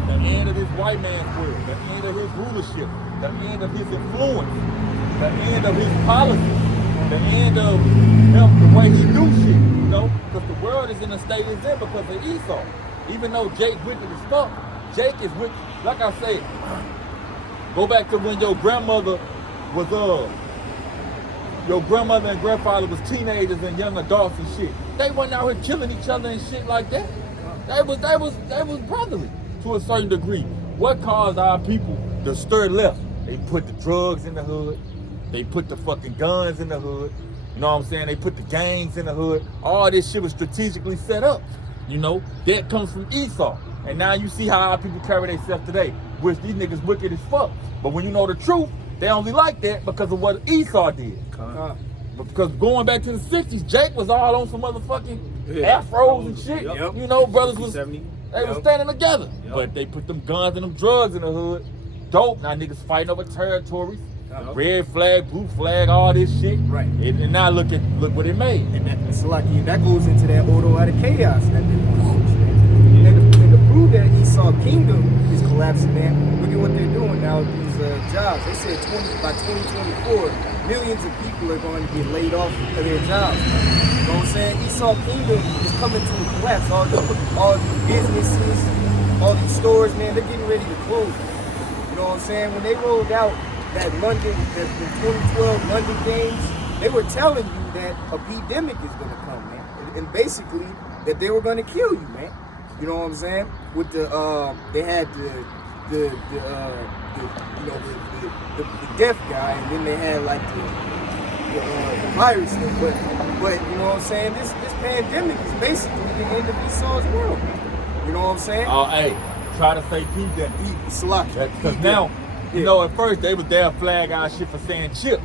The end of this white man's world. The end of his rulership. The end of his influence. The end of his policies. The end of him, the way he do shit. You know? Because the world is in the state it's in because of Esau. Even though Jake wicked as fuck, Jake is wicked. Like I said, go back to when your grandmother was your grandmother and grandfather was teenagers and young adults and shit. They wasn't out here killing each other and shit like that. They was brotherly to a certain degree. What caused our people to stir left? They put the drugs in the hood. They put the fucking guns in the hood. You know what I'm saying? They put the gangs in the hood. All this shit was strategically set up. You know, that comes from Esau. And now you see how our people carry themselves today. Which these niggas wicked as fuck. But when you know the truth, they only like that because of what Esau did. Because going back to the 60s, Jake was all on some motherfucking afros and shit. Yep. You know, brothers was was standing together. Yep. But they put them guns and them drugs in the hood. Dope. Now niggas fighting over territories. Red flag, blue flag, all this shit. Right. And now look what it made. And that goes into that order out of chaos that they want to push, man. And to prove that Esau kingdom is collapsing, man, look at what they're doing now with these jobs. They said by 2024, millions of people are going to get laid off of their jobs. You know what I'm saying? Esau kingdom is coming to a collapse. All these businesses, all these stores, man, they're getting ready to close. You know what I'm saying? When they rolled out that the 2012 London Games, they were telling you that a pandemic is going to come, man, and basically that they were going to kill you, man. You know what I'm saying? With they had the deaf guy, and then they had like the virus thing. But you know what I'm saying? This pandemic is basically the end of Esau's world. You know what I'm saying? Oh, hey, try to say pandemic. Because now. You know, at first they was there flag our shit for saying chip.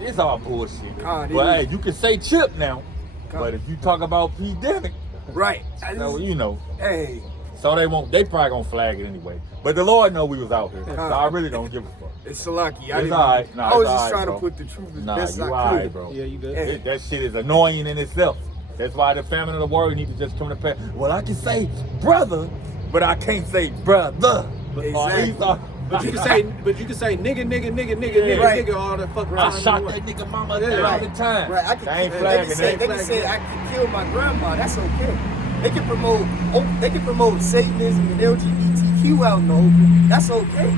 It's all bullshit. But hey, you can say chip now. But if you talk about pandemic, right? So, you know. Hey. So they probably gonna flag it anyway. But the Lord know we was out here. So I really don't give a fuck. It's Salaki. It's alright. I was just trying to put the truth as best I could. Right, bro. Yeah, you good. That shit is annoying in itself. That's why the famine of the word need to just come to pass. Well, I can say brother, but I can't say brother. Exactly. But you can say, nigga, Right. nigga all the fucking I time. shot that nigga mama all the time. Right, I They can, ain't they flagging can say, that. they can say I can kill my grandma. That's okay. They can promote Satanism and LGBTQ out in the open. That's okay.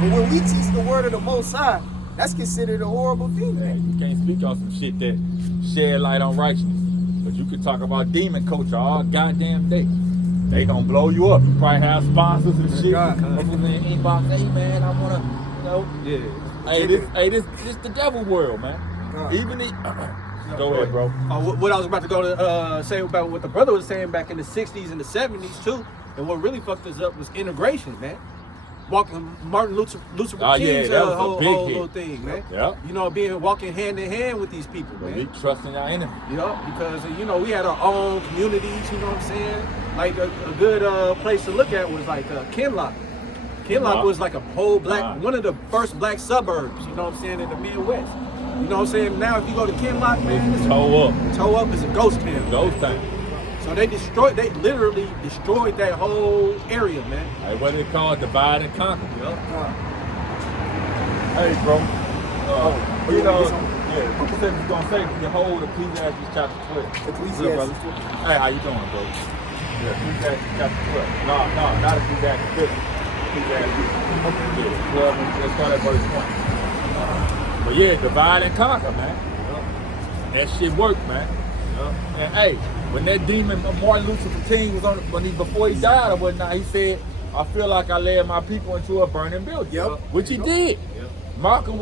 But when we teach the word of the Most High, that's considered a horrible thing. Man, you can't speak on some shit that shed light on righteousness. But you can talk about demon culture all goddamn day. They gonna blow you up. You probably have sponsors and shit. Motherfuckers in the inbox, hey man, I wanna, this the devil world, man. Even the go ahead, bro. What I was about to go to say about what the brother was saying back in the 60s and the 70s too, and what really fucked us up was integration, man. Martin Luther King's whole thing, man. Yep. You know, walking hand in hand with these people, man. We trusting our enemy. Yep, because we had our own communities. You know what I'm saying? Like a good place to look at was like Kinloch. Kinloch was like a whole one of the first black suburbs. You know what I'm saying, in the Midwest. You know what I'm saying? Now if you go to Kinloch, man, it's toe up is a ghost town. Ghost town. So they literally destroyed that whole area, man. Hey, what they call it? Divide and conquer. Yep. Hey, bro. You said you're gonna say the whole Ecclesiastes chapter 12. Ecclesiastes. Hey, how you doing, bro? Yeah, Ecclesiastes chapter 12. No, not Ecclesiastes 15. Ecclesiastes 12. Let's start at verse 1. But yeah, divide and conquer, man. That shit worked, man. And hey, when that demon Martin Luther King was before he died or whatnot, he said, I feel like I led my people into a burning building. Which he did. Malcolm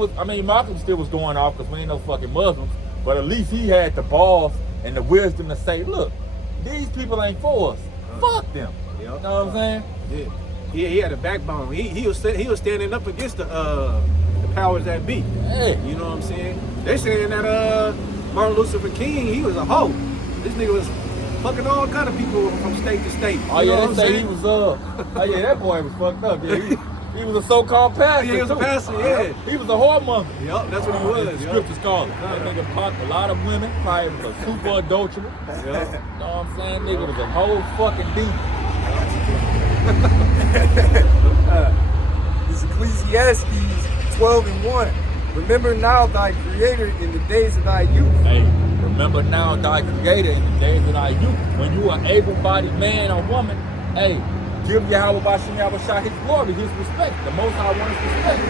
still was going off because we ain't no fucking Muslims, but at least he had the balls and the wisdom to say, look, these people ain't for us. Fuck them. You know what I'm saying? Yeah. He had a backbone. He was standing up against the powers that be. Hey. You know what I'm saying? They saying that Martin Luther King, he was a hoe. This nigga was fucking all kind of people from state to state. Oh yeah, they say he was that boy was fucked up. Yeah, he was a so-called pastor. Yeah, he was a pastor, yeah. He was a whoremonger. Yep, that's what he was. The scriptures call it. That nigga popped a lot of women, probably was a super adulterer. You know what I'm saying? Nigga was a whole fucking demon. This Ecclesiastes 12:1. Remember now thy creator in the days of thy youth. Hey, remember now thy creator in the days of thy youth. When you are able-bodied man or woman, hey, give Yahweh Bashim Yahushua his glory, his respect. The Most High wants respect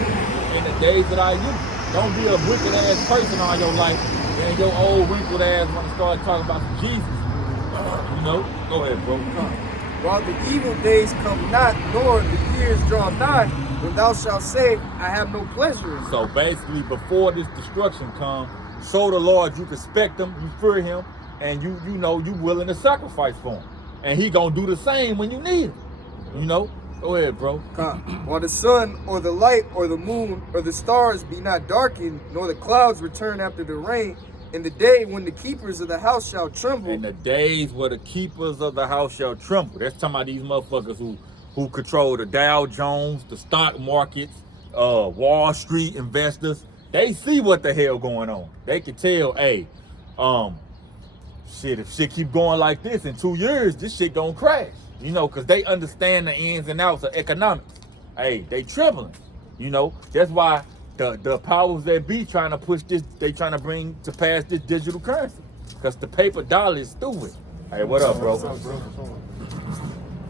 in the days of thy youth. Don't be a wicked ass person all your life, and your old wrinkled ass want to start talking about Jesus. Go ahead, bro. While the evil days come not, nor the years draw nigh, when thou shalt say, I have no pleasure in it. So basically, before this destruction comes, show the Lord you respect him, you fear him, and you willing to sacrifice for him. And he gonna do the same when you need him. Go ahead, bro. While the sun or the light or the moon or the stars be not darkened, nor the clouds return after the rain, in the day when the keepers of the house shall tremble. In the days where the keepers of the house shall tremble. That's talking about these motherfuckers who control the Dow Jones, the stock markets, Wall Street investors. They see what the hell going on. They can tell, hey, if shit keep going like this in 2 years, this shit gonna crash. Because they understand the ins and outs of economics. Hey, they trembling. That's why the powers that be trying to push this, they trying to bring to pass this digital currency. Because the paper dollar is stupid. Hey, what up, bro?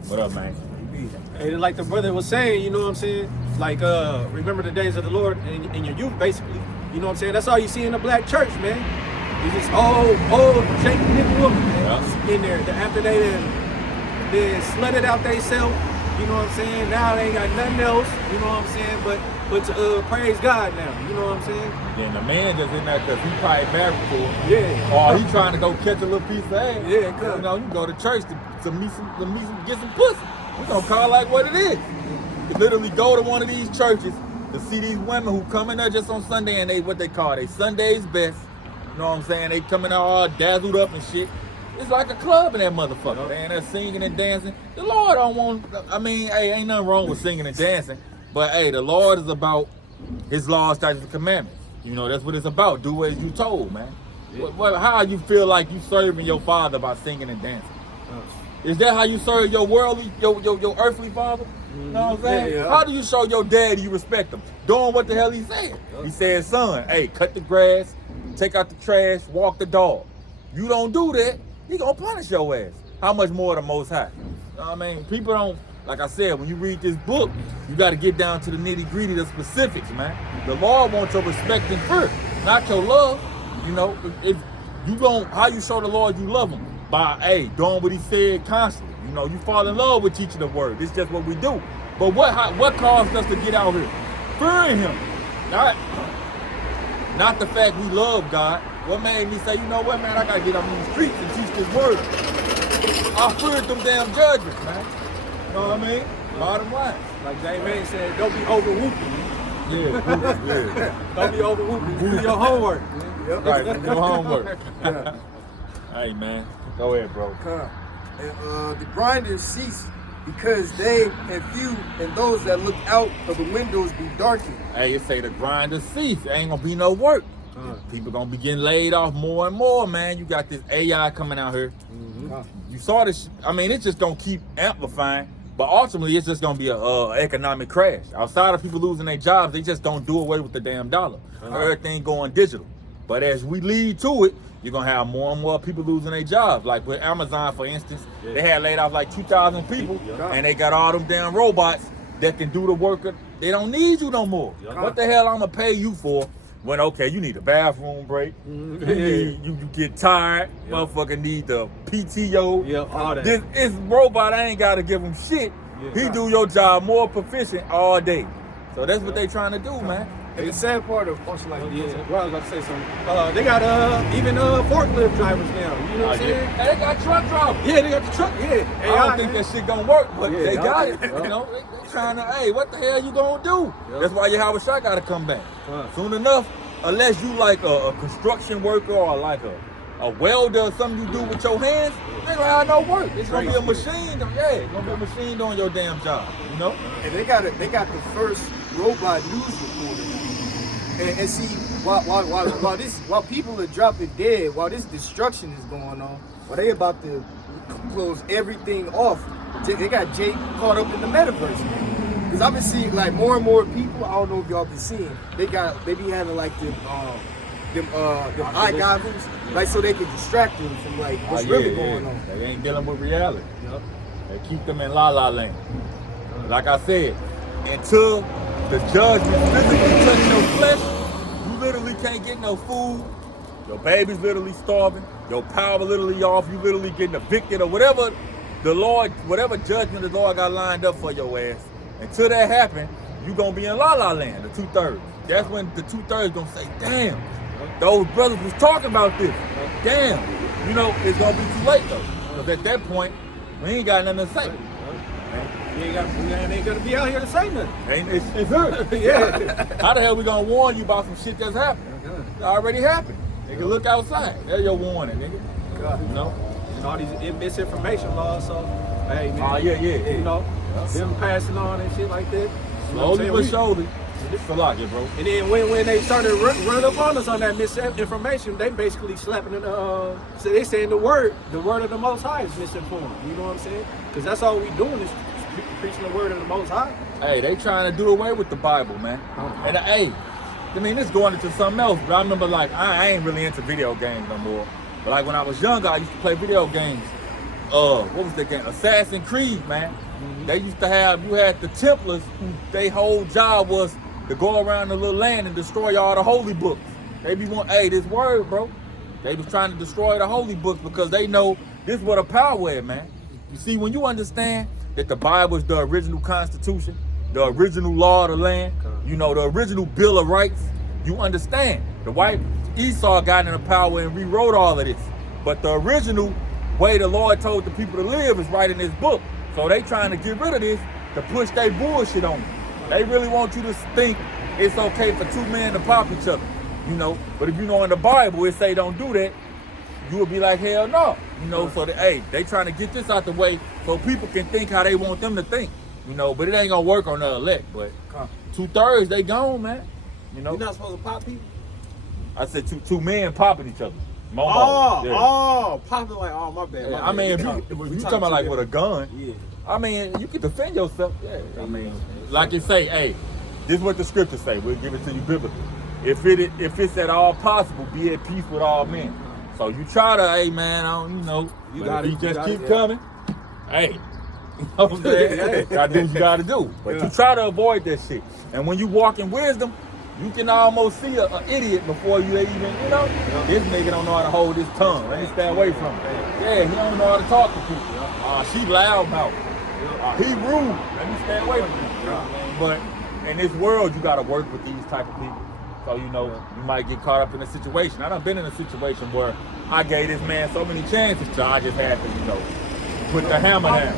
What up, man? And like the brother was saying, you know what I'm saying? Like, remember the days of the Lord in your youth, basically. You know what I'm saying? That's all you see in the black church, man. It's this old, shaky nigga woman, man, in there. After they slutted out theyself, you know what I'm saying? Now they ain't got nothing else, you know what I'm saying? But to praise God now, you know what I'm saying? Then the man just in there because he probably married for him. Yeah. Or he trying to go catch a little piece of ass. Yeah, good. You can go to church to get some pussy. We gonna call it like what it is. You literally go to one of these churches to see these women who come in there just on Sunday and they Sunday's best. You know what I'm saying? They come in there all dazzled up and shit. It's like a club in that motherfucker. They in there singing and dancing. The Lord don't want, hey, ain't nothing wrong with singing and dancing. But hey, the Lord is about his laws, statutes, and commandments. That's what it's about. Do as you told, man. How you feel like you serving your father by singing and dancing? Is that how you serve your worldly, your earthly father? You know what I'm saying? Yeah. How do you show your daddy you respect him? Doing what the hell he said. He said, son, hey, cut the grass, take out the trash, walk the dog. You don't do that, he gonna punish your ass. How much more the Most High? You know what I mean? People don't, like I said, when you read this book, you gotta get down to the nitty gritty, the specifics, man. The Lord wants your respect and fear, not your love. You know, if you don't, how you show the Lord you love him? By, hey, doing what he said constantly. You know, you fall in love with teaching the word. It's just what we do. But what caused us to get out here? Fearing him. Not the fact we love God. What made me say, you know what, man, I gotta get on these streets and teach this word. I feared them damn judgments, man. You know what I mean? Bottom line. Like J Man said, don't be over whooping. Yeah. Don't be over whooping. Do your homework. Yep. Right, do your homework. Hey, man. Go ahead, bro. And the grinders cease because they and few and those that look out of the windows be darkened. Hey, it say the grinders cease. There ain't gonna be no work. People gonna be getting laid off more and more, man. You got this AI coming out here. You saw this. I mean, it's just gonna keep amplifying. But ultimately, it's just gonna be a economic crash. Outside of people losing their jobs, they just don't do away with the damn dollar. Everything going digital. But as we lead to it, you're gonna have more and more people losing their jobs. Like with Amazon, for instance, they had laid off like 2,000 people, and they got all them damn robots that can do the work. They don't need you no more. What the hell I'm gonna pay you for? When okay, you need a bathroom break, you get tired, motherfucker need the PTO. All that. This robot, I ain't gotta give him shit. He do your job more proficient all day. So that's what they trying to do, man. And the sad part of also like Well, I was about to say something. They got even forklift drivers now. You know what I'm saying? And they got truck drivers. Yeah, they got the truck. Yeah, I don't think that shit gonna work, but they got it. You know, they trying to, hey, what the hell you gonna do? That's why your Howard Shot gotta come back. Soon enough, unless you like a construction worker or like a welder or something you do with your hands, they gonna have no work. It's gonna be a machine. It's gonna be a machine doing your damn job. You know? And they got the first robot news reporter. And see, while people are dropping dead, while this destruction is going on, while they about to close everything off, they got Jake caught up in the metaverse. Because I've been seeing like more and more people. I don't know if y'all been seeing. They be having like them eye goggles, like so they can distract them from like what's really going on. They ain't dealing with reality. They keep them in la la land. Like I said, until the judgment physically touch your flesh, you literally can't get no food. Your baby's literally starving. Your power literally off. You literally getting evicted or whatever whatever judgment the Lord got lined up for your ass. Until that happen, you gonna be in la la land, the 2/3. That's when the 2/3 gonna say, damn, those brothers was talking about this. Damn. You know, it's gonna be too late though. Because at that point, we ain't got nothing to say. We ain't gonna be out here to say nothing. It's her. Yeah. How the hell we gonna warn you about some shit that's happening? It already happened. Nigga, look outside. There's your warning, nigga. You know? And all these misinformation laws, so hey man. You know, them passing on and shit like that. Slowly but surely. It's a lot, bro. And then when they started run up on us on that misinformation, they basically slapping it. So they saying the word of the Most High is misinformed. You know what I'm saying? Because that's all we doing is preaching the word of the Most High. Hey, they trying to do away with the Bible, man. And hey, I mean, this going into something else. But I remember, like, I ain't really into video games no more. But like when I was younger, I used to play video games. What was that game? Assassin's Creed, man. They used to have, you had the Templars who their whole job was to go around the little land and destroy all the holy books. They be hey, this word, bro. They was trying to destroy the holy books because they know this is what a power is, man. You see, when you understand that the Bible is the original constitution, the original law of the land, you know, the original Bill of Rights, you understand. The white Esau got into power and rewrote all of this. But the original way the Lord told the people to live is right in this book. So they trying to get rid of this to push their bullshit on you. They really want you to think it's okay for two men to pop each other, you know. But if you know in the Bible it say don't do that, you would be like, hell no. You know, so they trying to get this out the way so people can think how they want them to think. You know, but it ain't gonna work on the elect. But 2/3, they gone, man. You know. You're not supposed to pop people? I said two men popping each other. Oh, popping like, oh, my bad. I mean, if you talking about like with a gun, yeah. I mean, you can defend yourself. Yeah, I mean, like it say, hey, this is what the scriptures say. We'll give it to you biblically. If it's at all possible, be at peace with all men. So you try to, hey man, you just keep coming. Hey, you know what I'm saying? Gotta do what you gotta do. But you try to avoid that shit. And when you walk in wisdom, you can almost see an idiot before you even, this nigga don't know how to hold his tongue. Let me stay away from him. Yeah, he don't know how to talk to people. She loud mouth. He rude. Let me stay away from him. But in this world, you gotta work with these type of people. So, you might get caught up in a situation. I done been in a situation where I gave this man so many chances till I just had to, put the hammer down.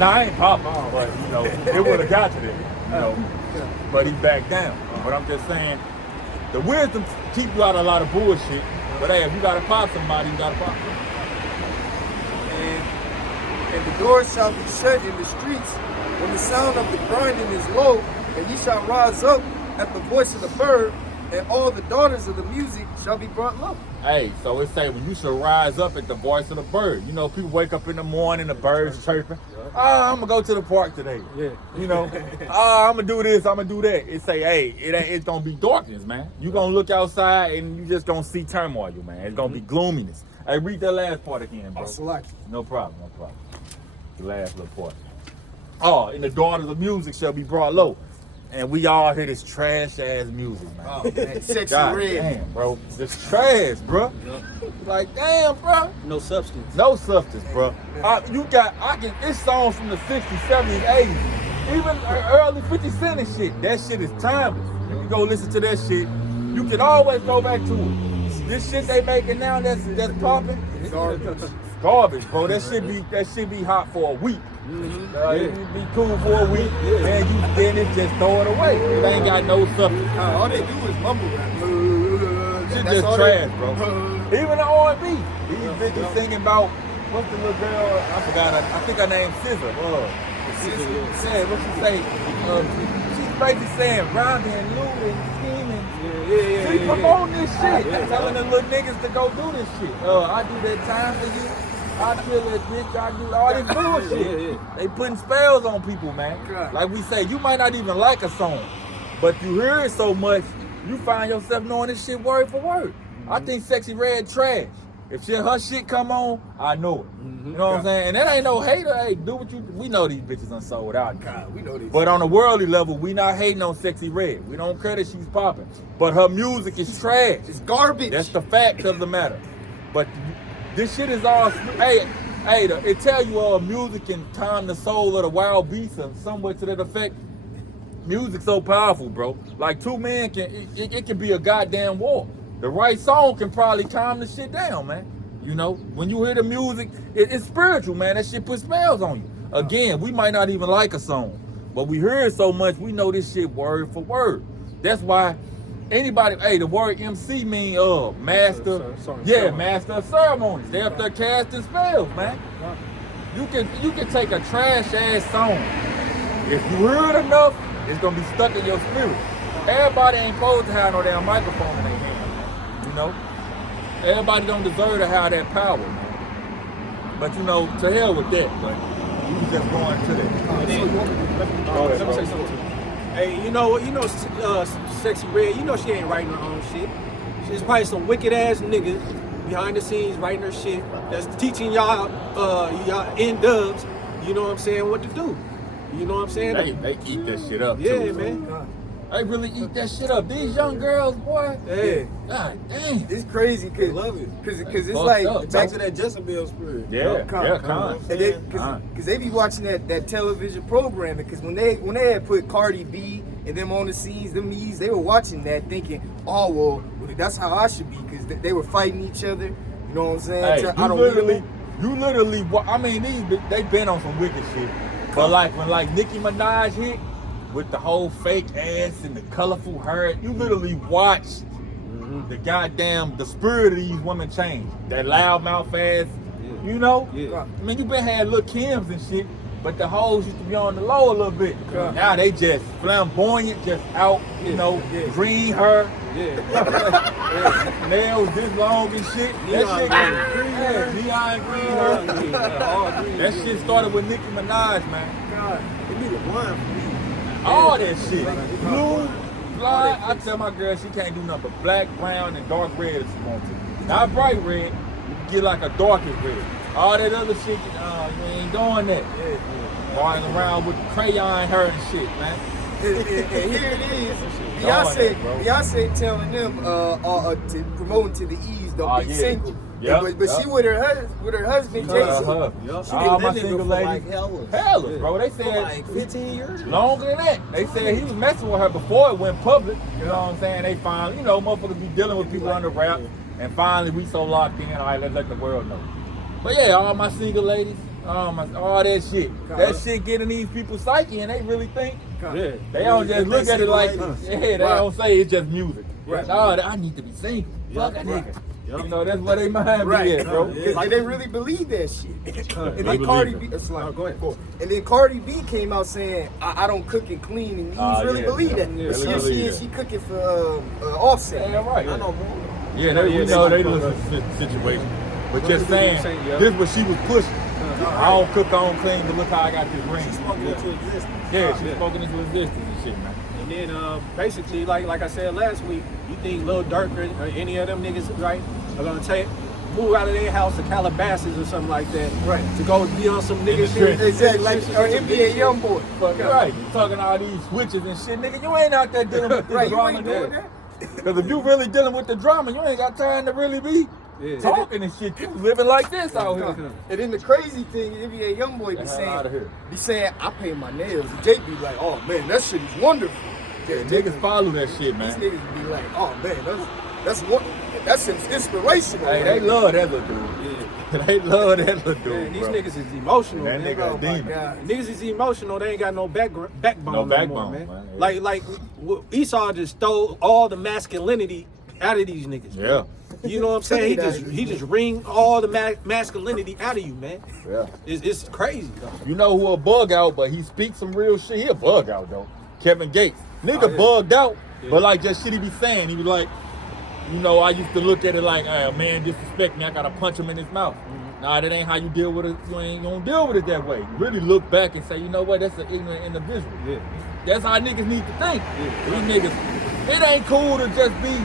Now, I ain't popping, but, it would have got to there, But he backed down. But I'm just saying, the wisdom keep you out of a lot of bullshit. But hey, if you gotta pop somebody, you gotta pop them. And the doors shall be shut in the streets when the sound of the grinding is low, and ye shall rise up at the voice of the bird, and all the daughters of the music shall be brought low. Hey, so it say when you should rise up at the voice of the bird. People wake up in the morning, the birds chirping. I'm gonna go to the park today. Yeah. I'm gonna do this, I'm gonna do that. It say, hey, it's gonna be darkness, man. You gonna look outside and you just gonna see turmoil, man. It's gonna be gloominess. Hey, read that last part again, bro. No problem. The last little part. And the daughters of music shall be brought low. And we all hear this trash ass music, man. Oh, man. Sexy God red. Damn, bro. This trash, bro. Like, damn, bro. No substance. No substance, bro. It's songs from the 60s, 70s, 80s, even early 50 Cent and shit. That shit is timeless. If you go listen to that shit, you can always go back to it. This shit they making now that's popping, garbage, bro. That shit be hot for a week. It be cool for a week, and then it just throw it away. It ain't got no substance. All they do is mumble rap. Shit just trash, bro. Even the R&B. These bitches singing about, what's the little girl? I forgot. I think her name's SZA. Yeah, what she say? She's basically saying robbing and looting, scheming. She promoting this shit, telling the little niggas to go do this shit. I do that time for you. I kill that bitch, I do all this bullshit. They putting spells on people, man. Like we say, you might not even like a song, but you hear it so much, you find yourself knowing this shit word for word. I think Sexy Red trash. If her shit come on, I know it. You know what I'm saying? And that ain't no hater. Hey, do what you. We know these bitches done sold out. God, we know this. But on a worldly level, we not hating on Sexy Red. We don't care that she's popping. But her music is trash. It's garbage. That's the fact of the matter. But this shit is all. Hey, it tell you music can calm the soul of the wild beast or somewhat to that effect. Music's so powerful, bro. Like two men it can be a goddamn war. The right song can probably calm the shit down, man. When you hear the music, it's spiritual, man. That shit puts spells on you. Again, we might not even like a song, but we hear it so much, we know this shit word for word. That's why anybody, the word MC mean master. Master of ceremonies. They up there casting spells, man. You can take a trash ass song. If you hear it enough, it's gonna be stuck in your spirit. Everybody ain't supposed to have no damn microphone in their hand. Everybody don't deserve to have that power, man. But to hell with that. But you just going to that. Let me say something to you. Hey, Sexy Red, she ain't writing her own shit. She's probably some wicked ass nigga behind the scenes writing her shit that's teaching y'all in dubs, you know what I'm saying, what to do. You know what I'm saying? They eat that shit up too. Yeah, man. They really eat that shit up. These young girls, boy. Yeah. God damn. It's crazy because love it. Cause it's like back to that Jezebel spirit. Because they be watching that television programming. Because when they had put Cardi B and them on the scenes, they were watching that thinking, oh well, that's how I should be. Because they were fighting each other. You know what I'm saying? Hey, you literally. I mean, they been on some wicked shit. But when Nicki Minaj hit with the whole fake ass and the colorful hair, you literally watch the spirit of these women change. That loud mouth ass, Yeah. I mean, you been had Lil' Kims and shit, but the hoes used to be on the low a little bit. Now they just flamboyant, just out, green hair, Yeah. Nails this long and shit. That shit, neon green. All green. That shit started with Nicki Minaj, man. God, it need a one for me. All that shit. Blue, blind. I tell my girl she can't do nothing but black, brown, and dark red if she wants to. Not bright red. You can get like a darkest red. All that other shit, you ain't doing that. Walking around with crayon hair and shit, man. And here it is. Beyonce telling them to promoting to the E's, don't be single. Yep, but she with her husband, Jay-Z. All my single ladies. Like Hella, bro. They said like 15 years. Longer than that. They said he was messing with her before it went public. You know what I'm saying? They finally, motherfuckers be dealing with people under wraps. And finally, we so locked in. All right, let's let the world know. But yeah, all my single ladies, all that shit. That shit get in these people's psyche, and they really think. Yeah. They don't just look at it like, they don't say it's just music. Right. Oh, I need to be single. Fuck a nigga. You know, that's what they mind be at, bro. Like they really believe that shit. And then They Cardi believe B, go ahead. And then Cardi B came out saying, I don't cook and clean, and he really believe that. Yeah, But really here she cooking for Offset. Yeah, right. I know more. Yeah, they listen to situation. But just saying, this what she was pushing. I don't cook, I don't clean, but look how I got this ring. She's spoken into existence. Yeah, she's spoken into existence and shit, man. And then basically, like I said last week, you think Lil Durk or any of them niggas, right, are gonna move out of their house to Calabasas or something like that, Right. to go be on some nigga shit. Exactly, like NBA YoungBoy. Right, you talking all these switches and shit, nigga. You ain't out there dealing with this Right, you drama, ain't doing nigga. that. Because if you really dealing with the drama, you ain't got time to really be talking and shit. You living like this out here. And then the crazy thing, NBA YoungBoy be saying, I paint my nails. And Jake be like, oh man, that shit is wonderful. Yeah, niggas follow that shit, man. These niggas be like, oh man, that's inspirational. Hey, they love that little dude. They love that little dude, Man, these bro. niggas is emotional. That man. nigga a Oh my demon. God. Niggas is emotional. They ain't got no backbone. No No backbone, more, man. man. Like Esau just stole all the masculinity out of these niggas. Yeah. You know what I'm saying? He just wring all the masculinity out of you, man. Yeah. It's crazy, though. You know who a bug out, but he speaks some real shit. He a bug out, though. Kevin Gates. Nigga bugged out, but like just shit he be saying. He was like, I used to look at it like, a man disrespect me, I gotta punch him in his mouth. Nah, that ain't how you deal with it. You ain't gonna deal with it that way. You really look back and say, you know what, that's an ignorant individual. Yeah. That's how niggas need to think. These niggas, it ain't cool to just be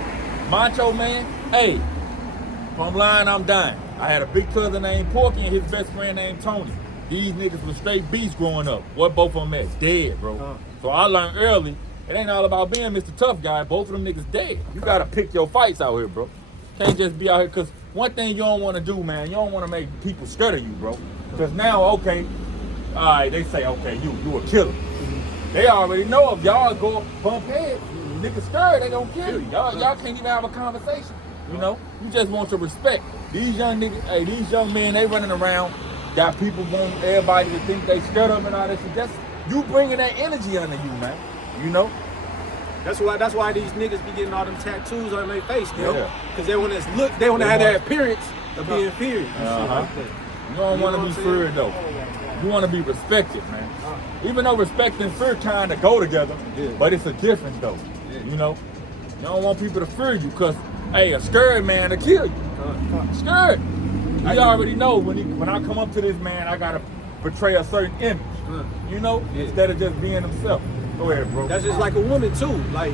macho man. Hey, if I'm lying, I'm dying. I had a big cousin named Porky and his best friend named Tony. These niggas was straight beasts growing up. What both of them at? Dead, bro. So I learned early, it ain't all about being Mr. Tough Guy. Both of them niggas dead. You gotta pick your fights out here, bro. Can't just be out here, cause one thing you don't wanna do, man, you don't wanna make people scared of you, bro. Cause now, okay, all right, they say, okay, you a killer. They already know if y'all go bump heads, niggas scared, they gonna kill you. Y'all can't even have a conversation. You just want your respect. These young niggas, these young men, they running around, got people want everybody to think they scared of them and all that shit. That's you bringing that energy under you, man. That's why these niggas be getting all them tattoos on their face, Yeah. Because they wanna have that appearance of being feared. and shit like that. You don't want to know be what I'm saying? feared though. You want to be respected, man. Even though respect and fear kind of go together, but it's a difference though. You don't want people to fear you because, hey, a scared man to kill you. Scared. You already know when I come up to this man, I gotta portray a certain image. Instead of just being himself. Go ahead, bro. That's just like a woman too. Like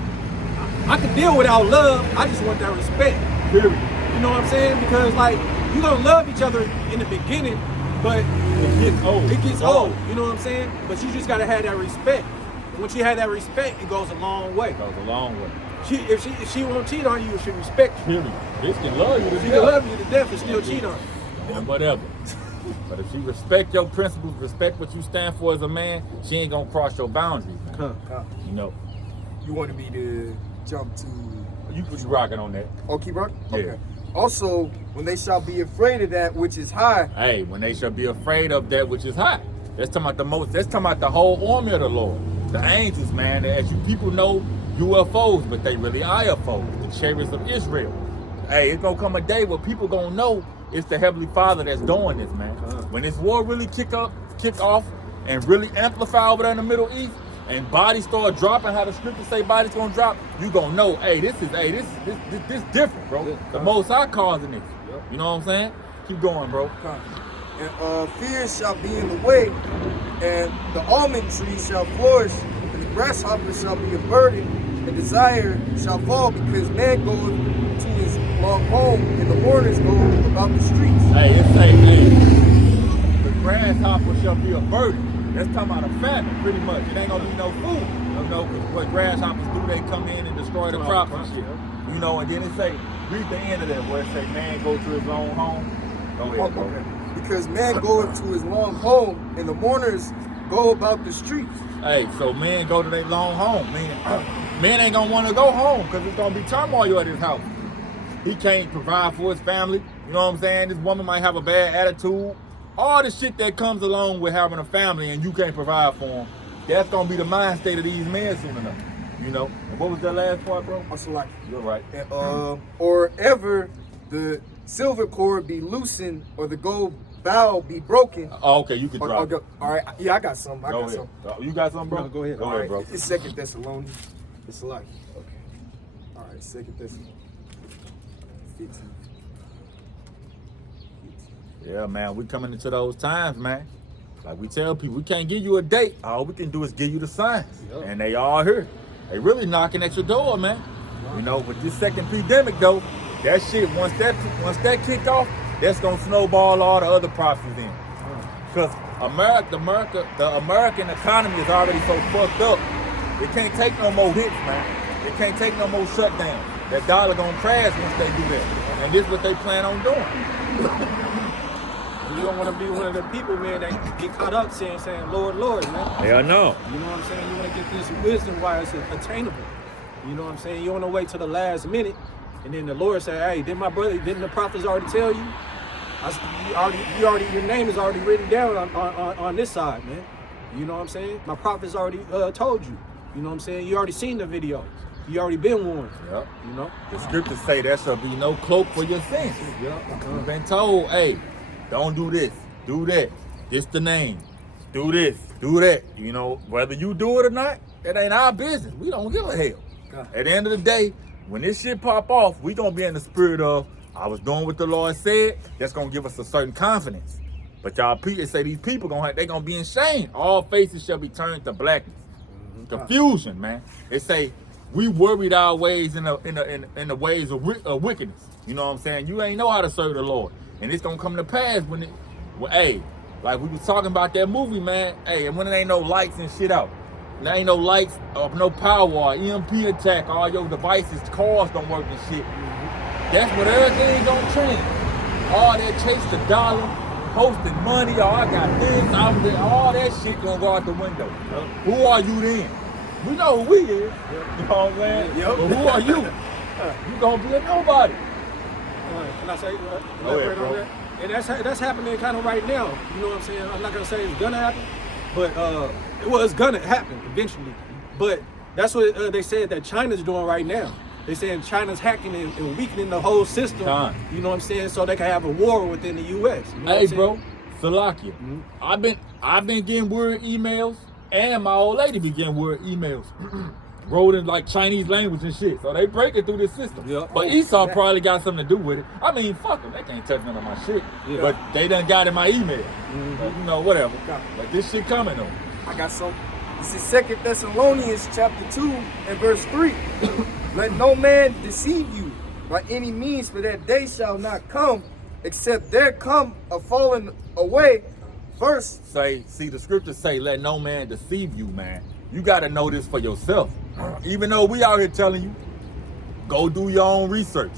I can deal without love. I just want that respect. Period. You know what I'm saying? Because like you gonna love each other in the beginning, but It gets old. You know what I'm saying? But you just gotta have that respect. Once you have that respect, it goes a long way. It goes a long way. If she won't cheat on you, she respect you. Period. This can love you to She death. can love you to death and still cheat on you. And whatever. But if she respect your principles, respect what you stand for as a man, she ain't gonna cross your boundaries, man. You wanted me to jump to... You rocking on that. Oh, keep rocking? Yeah. Okay. Also, when they shall be afraid of that which is high. Hey, when they shall be afraid of that which is high. That's talking about that's talking about the whole army of the Lord. The angels, man. As you people know, UFOs, but they really IFOs, the chariots of Israel. Hey, it's gonna come a day where people gonna know it's the Heavenly Father that's doing this, man. When this war really kick off and really amplify over there in the Middle East, and bodies start dropping, how the scriptures say bodies gonna drop, you gonna know, hey, this different, bro. Yeah. The Most High causing this. Yep. You know what I'm saying? Keep going, bro. And fear shall be in the way, and the almond tree shall flourish, and the grasshopper shall be a burden, and desire shall fall, because man goeth to his long home, and the mourners go about the streets. Hey, it say, hey, the grasshopper shall be a burden. That's talking about a famine, pretty much. It ain't gonna be no food. You know, what grasshoppers do, they come in and destroy the crops and shit. You know, and then it say, read the end of that where it say, man go to his own home. Go ahead, bro. Okay. Because man goeth to his long home, and the mourners go about the streets. Hey, so men go to their long home. Men ain't gonna want to go home because it's gonna be turmoil at his house. He can't provide for his family. You know what I'm saying? This woman might have a bad attitude. All the shit that comes along with having a family and you can't provide for them, that's gonna be the mind state of these men soon enough. You know? And what was that last part, bro? Also like, You're right. and, or ever the silver cord be loosened, or the gold bowl be broken. Oh, okay, you can drop it. All right, yeah, I got some. Go ahead. You got something, bro? No, go ahead. Go All ahead, right, bro. it's 2 Thessalonians. It's like, okay. All right, 2 Thessalonians. 15. Yeah, man, we coming into those times, man. Like we tell people, we can't give you a date. All we can do is give you the signs. Yep. And they all here. They really knocking at your door, man. You know, with this second pandemic though, that shit, once that kick off, that's gonna snowball all the other prophecies in. Because the American economy is already so fucked up. It can't take no more hits, man. It can't take no more shutdowns. That dollar gonna crash once they do that. And this is what they plan on doing. You don't want to be one of the people, man, that get caught up saying, Lord, Lord, man. Yeah, I know. You know what I'm saying? You want to get this wisdom while it's attainable. You know what I'm saying? You want to wait till the last minute, and then the Lord say, hey, didn't the prophets already tell you? Your name is already written down on this side, man. You know what I'm saying? My prophets already told you. You know what I'm saying? You already seen the videos. You already been warned. Yep. You know? The scriptures say there shall be no cloak for your sins. Yep. You've been told, hey, don't do this, do that. This the name. Do this, do that. You know, whether you do it or not, it ain't our business. We don't give a hell. God. At the end of the day, when this shit pop off, we gonna be in the spirit of, I was doing what the Lord said. That's gonna give us a certain confidence. But y'all people say these people they gonna be in shame. All faces shall be turned to blackness. Confusion, man. They say we worried our ways in the ways of wickedness. You know what I'm saying? You ain't know how to serve the Lord. And it's gonna come to pass when hey, like we was talking about that movie, man. Hey, and when there ain't no lights and shit out. There ain't no lights or no power or EMP attack, all your devices, cars don't work and shit. That's what everything gonna change. All that chase the dollar, posting money, I got this, all that shit gonna go out the window. Who are you then? We know who we is. You know what I'm saying? Yep. But who are you? You gonna be a nobody. Can I say Go ahead, bro. on that? And that's happening kind of right now. You know what I'm saying? I'm not gonna say it's gonna happen, but it's gonna happen eventually. But that's what they said that China's doing right now. They saying China's hacking and weakening the whole system. You know what I'm saying? So they can have a war within the U.S. You know Hey, bro, Salakia. I've been getting weird emails, and my old lady be getting weird emails. Wrote in like Chinese language and shit. So they break it through this system. Yeah. But Esau probably got something to do with it. I mean, fuck them. They can't touch none of my shit. Yeah. But they done got in my email. But, you know, whatever. But this shit coming though. I got some. This is 2 Thessalonians chapter 2 and verse 3. Let no man deceive you by any means, for that day shall not come, except there come a falling away first. See, the scriptures say, let no man deceive you, man. You got to know this for yourself. Even though we out here telling you, go do your own research.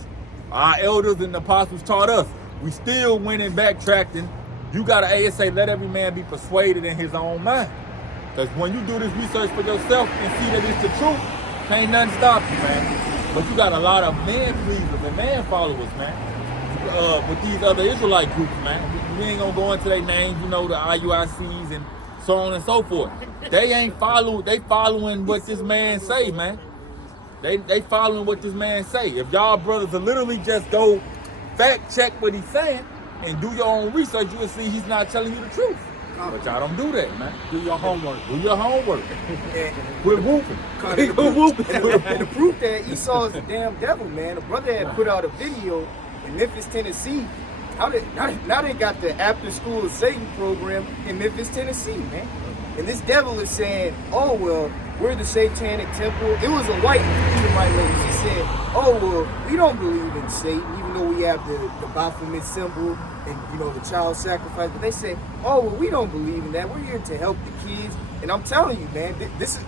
Our elders and the apostles taught us. We still went and backtracking. You got to say, let every man be persuaded in his own mind. Because when you do this research for yourself and see that it's the truth, can't nothing stop you, man. But you got a lot of man pleasers and man followers, man. With these other Israelite groups, man. We ain't gonna go into their names, you know, the IUICs and so on and so forth. They ain't following what this man say, man. They following what this man say. If y'all brothers will literally just go fact check what he's saying and do your own research, you will see he's not telling you the truth. But y'all don't do that, man. Do your homework. Do your homework. And, Quit whooping. and the proof that Esau is the damn devil, man. The brother had put out a video in Memphis, Tennessee. Now they got the after school Satan program in Memphis, Tennessee, man. And this devil is saying, oh, well, we're the satanic temple. It was a white Israelite lady. She said, oh, well, we don't believe in Satan, even though we have the Baphomet symbol and, you know, the child sacrifice. But they say, oh, well, we don't believe in that. We're here to help the kids. And I'm telling you, man, this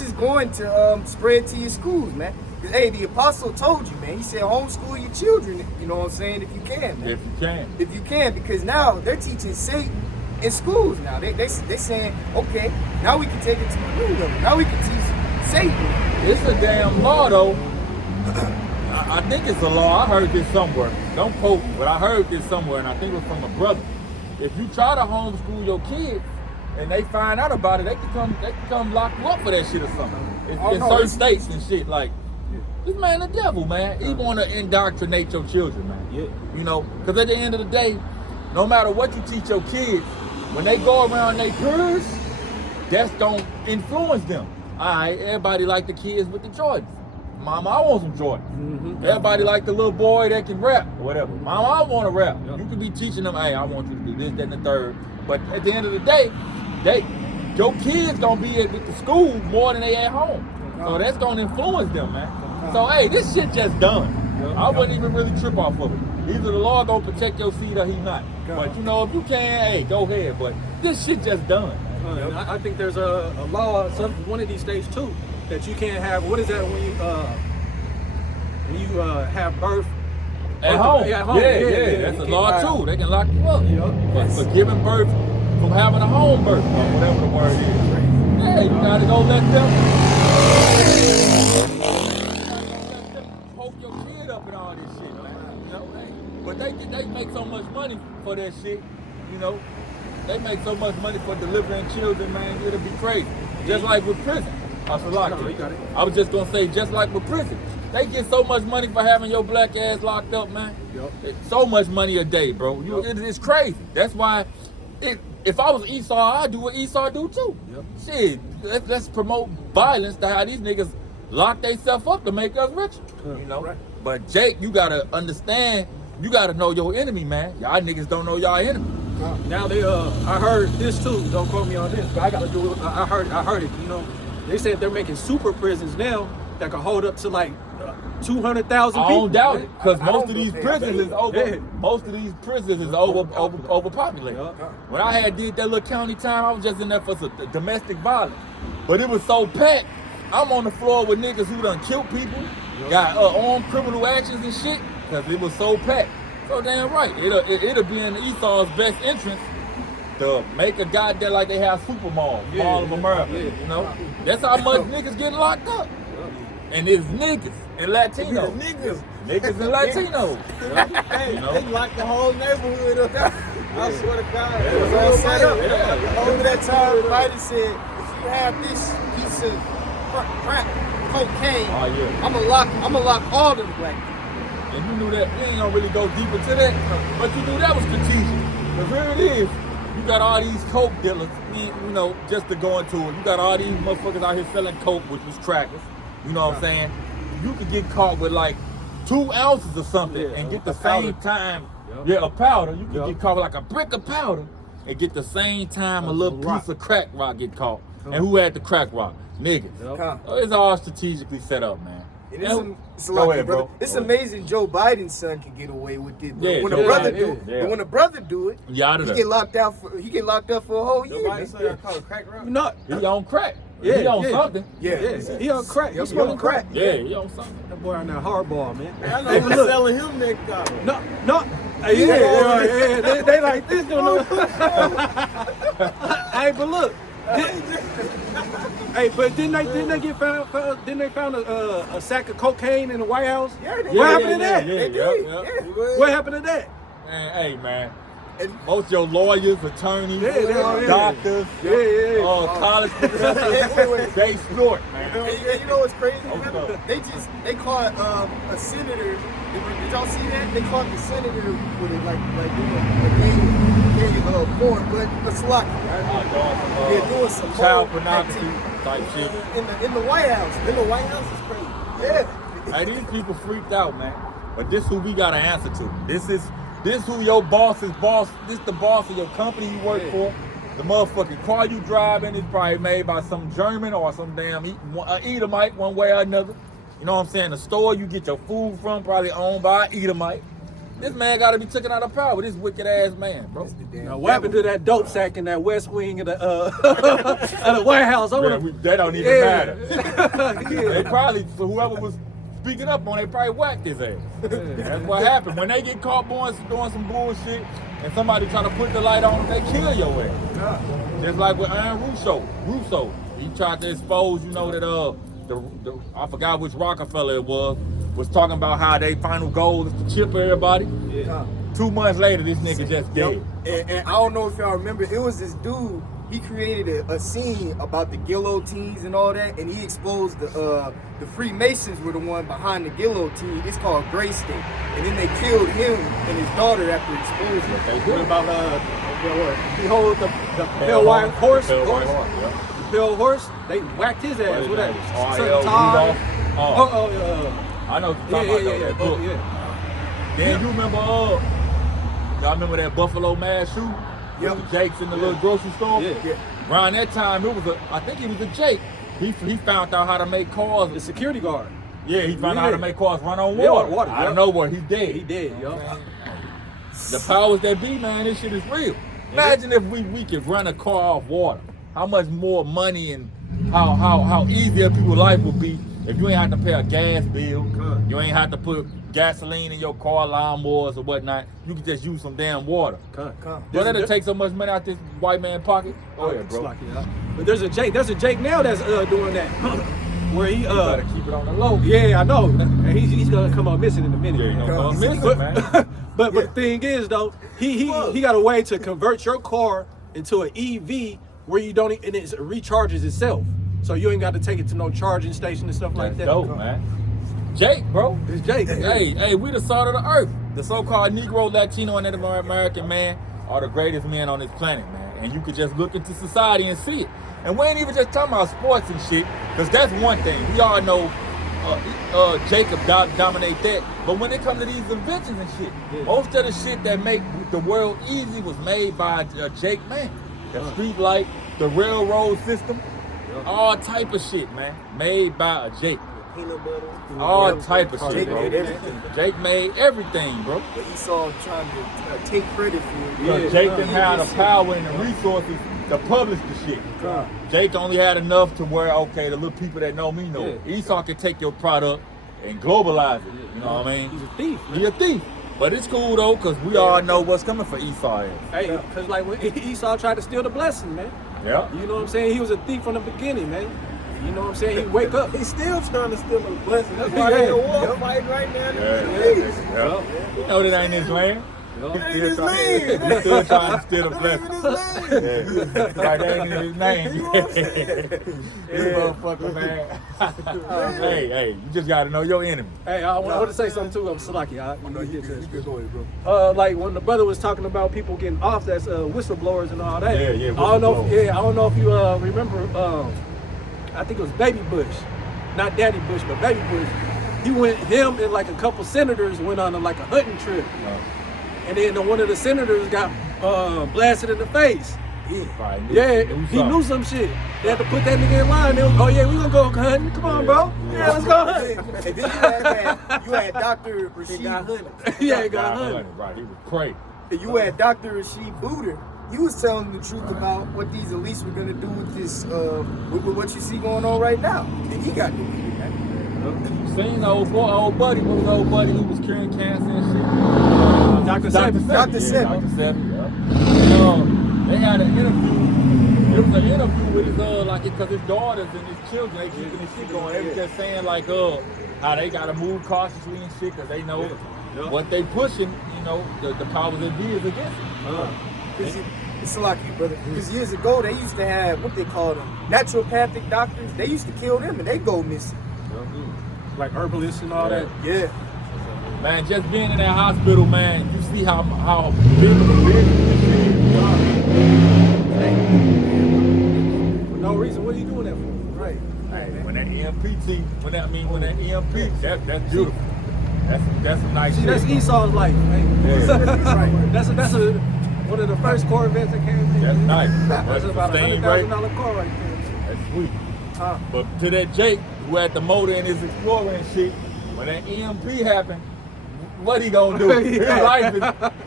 is going to spread to your schools, man. Hey, the apostle told you, man. He said, homeschool your children, you know what I'm saying, if you can, man. If you can. If you can, because now they're teaching Satan in schools now. They saying, okay, now we can take it to a new level. Now we can teach Satan. It's a damn law, though. I think it's a law. I heard this somewhere. Don't quote me, but I heard this somewhere, and I think it was from a brother. If you try to homeschool your kids and they find out about it, they can come lock you up for that shit or something. In certain states and shit, like, this man the devil, man. He want to indoctrinate your children, man. Yeah. You know, because at the end of the day, no matter what you teach your kids, when they go around their peers, that's going to influence them. All right, everybody like the kids with the Jordans. Mama, I want some Jordans. Mm-hmm. Everybody like the little boy that can rap or whatever. Mama, I want to rap. Yep. You can be teaching them, hey, I want you to do this, that, and the third. But at the end of the day, your kids going to be at the school more than they at home. So that's going to influence them, man. So, hey, this shit just done. I wouldn't even really trip off of it. Either the Lord gonna protect your seed or he not. But you know, if you can, hey, go ahead. But this shit just done. I think there's a law, one of these states too, that you can't have. What is that when you have birth at home? Yeah, at home. Yeah. That's a law too. They can lock you up for giving birth from having a home birth or whatever the word is. Yeah, you gotta go let them. Poke your kid up and all this shit, man. You know, but they make so much money for that shit, you know. They make so much money for delivering children, man, it'll be crazy. Just like with prison. I was just gonna say, just like with prison. They get so much money for having your black ass locked up, man. It's so much money a day, bro. It's crazy. That's why, if I was Esau, I'd do what Esau do too. Shit, let's promote violence to how these niggas lock themselves up to make us richer. You know? Right. But Jake, you gotta understand, you gotta know your enemy, man. Y'all niggas don't know y'all enemy. Now they I heard this too, don't quote me on this, but I gotta do it. I heard it, you know. They said they're making super prisons now that can hold up to like 200,000 people. I don't doubt it, because most of these prisons is overpopulated. When I did that little county time, I was just in there for some domestic violence. But it was so packed, I'm on the floor with niggas who done killed people, got armed criminal actions and shit, because it was so packed. So damn right, it'll be in Esau's best interest to make a goddamn like they have super Mall of America, you know? That's how much niggas getting locked up. And it's niggas and Latinos. Niggas and Latinos. Hey, you know? they locked the whole neighborhood up. I swear to God. It was all set up. Remember that time Biden said, if you have this piece of crack cocaine, I'ma lock all them black people. And you knew that, we ain't gonna really go deep into that, but you knew that was strategic. Because here it is, you got all these coke dealers, you know, just to go into it. You got all these motherfuckers out here selling coke, which was crackers. You know what I'm saying? You could get caught with like 2 ounces of something and get the same time, a powder. You could get caught with like a brick of powder and get the same time a little piece of crack rock get caught. And who had the crack rock? Niggas. So it's all strategically set up, man. It's amazing Joe Biden's son can get away with it. But when a brother do it, when a brother do it, he get locked up for a whole year. Nobody said I call it crack rock. No, he on crack. Yeah, he on something. He on crack. He's smoking crack. Yeah, he on something. That boy on that hardball, man. I know who's selling him next time. No. They like this, don't know. Hey, but look. Hey, but didn't they get found? Didn't they found a sack of cocaine in the White House? What happened to that? What happened to that? Man, hey, man. Most of your lawyers, attorneys, doctors, college professors, they snort, man. And you know what's crazy? They caught a senator. Did y'all see that? They caught the senator with it, like they porn, but it's lucky, right? They're doing some child whole pornography activity. type shit. In the White House. In the White House is crazy. Yeah. Hey, these people freaked out, man. But this who we gotta answer to. This who your boss's boss. This the boss of your company you work for. The motherfucking car you driving is probably made by some German or some damn Edomite one way or another. You know what I'm saying? The store you get your food from probably owned by an Edomite. This man gotta be taken out of power. This wicked ass man, bro. Now, what happened to that dope sack in that West Wing of the of the White House? That don't even matter. Yeah. They probably, so whoever was speaking up on it, probably whacked his ass. That's what happened. When they get caught doing some bullshit and somebody try to put the light on them, they kill your ass. Just like with Aaron Russo, he tried to expose, you know, that the I forgot which Rockefeller it was talking about how they final goal is to chip everybody. Yeah. 2 months later, this nigga just dead. And I don't know if y'all remember, it was this dude, he created a scene about the guillotines and all that, and he exposed the Freemasons were the one behind the guillotine. It's called Gray State. And then they killed him and his daughter after exposing it. They What did. about behold the pale white horse? Yeah. The pale horse? They whacked his ass with that. R.L. Rudolph. Oh, I know what you're talking about. That book. Then you remember, y'all remember that Buffalo Mass shoe? Yep. With the Jakes in the little grocery store? Yeah. Around that time, I think it was a Jake. He found out how to make cars. The security guard. Yeah, he found out how to make cars run on Yeah, water. water, I don't yeah. know what, he's dead. He did, yo. The powers that be, man, this shit is real. Imagine if we could run a car off water. How much more money and how easier people's life would be if you ain't have to pay a gas bill. You ain't have to put gasoline in your car, lawnmowers or whatnot. You can just use some damn water. Come. But that'll take so much money out this white man pocket. Go ahead, bro. But there's a Jake now that's doing that. Where he Better keep it on the low. yeah, I know. And he's gonna come up missing in a minute. Yeah, you know, I'm missing, But, man. but the thing is though, he got a way to convert your car into an EV where you don't and it recharges itself. So you ain't got to take it to no charging station and stuff like That's that. dope, man. Jake, bro. It's Jake. Hey, we the salt of the earth. The so-called Negro, Latino, and Native American man are the greatest men on this planet, man. And you could just look into society and see it. And we ain't even just talking about sports and shit, because that's one thing. We all know Jacob dominate that. But when it comes to these inventions and shit, most of the shit that make the world easy was made by Jake, man. The street light, the railroad system, all type of shit, man, made by a Jake. Peanut butter. All type of shit, Jake bro. made everything. Jake made everything, bro. But Esau trying to take credit for it. Because Jake didn't have the power and the resources to publish the shit. Jake only had enough to where, okay, the little people that know me know. Esau can take your product and globalize it. You know what I mean? He's a thief. He a thief. But it's cool though, because we all know what's coming for Esau. Hey, because like when Esau tried to steal the blessing, man. Yeah. You know what I'm saying? He was a thief from the beginning, man. You know what I'm saying? He wake up. He's still trying to steal a blessing. That's why they're in war fighting right now. Yeah. You know that ain't his land. He's still trying to steal the blessing. Yeah. Like that ain't in his name. You motherfucker, man. Hey, you just gotta know your enemy. Hey, I want to say something too. I'm Salaki. You go ahead, bro. Like when the brother was talking about people getting off, that's whistleblowers and all that. Yeah, I don't know. whistleblowers. I don't know if you remember. I think it was Baby Bush, not Daddy Bush, but Baby Bush. Him and like a couple senators went on like a hunting trip, and then one of the senators got blasted in the face. He knew some shit. They had to put that nigga in line. They was, oh yeah, we gonna go hunting. Come on, bro. Yeah, let's go hunting. And then you had Dr. Rashid. Yeah, he got hunting. Right, he was crazy. You had Dr. Rashid Booter. He was telling the truth about what these elites were gonna do with this, with what you see going on right now. And he got deleted, man. Seen the old buddy, what was the old buddy who was curing cancer and shit? Dr. Sebi. Dr. Yeah, Sebi. Dr. Sebi, yeah. They had an interview. It was an interview with his like because his daughters and his children, they keeping this shit going. They was just saying like how they gotta move cautiously and shit because they know what they pushing, you know, the powers that be is against it. It's lucky, brother. Because years ago, they used to have, what they call them, naturopathic doctors. They used to kill them and they go missing. Like herbalists and all that. Yeah. Man, just being in that hospital, man, you see how big of a business this is. For no reason. What are you doing that for? Right. When that EMP, that's beautiful. That's a nice See, shit. that's Esau's life. Hey. Yeah. That's one of the first Corvettes that came in. That's nice. That's about a Sustained rate. $100,000 car right there. That's sweet. But to that Jake who had the motor in his Explorer and shit, when that EMP happened, what he gonna do? His life is,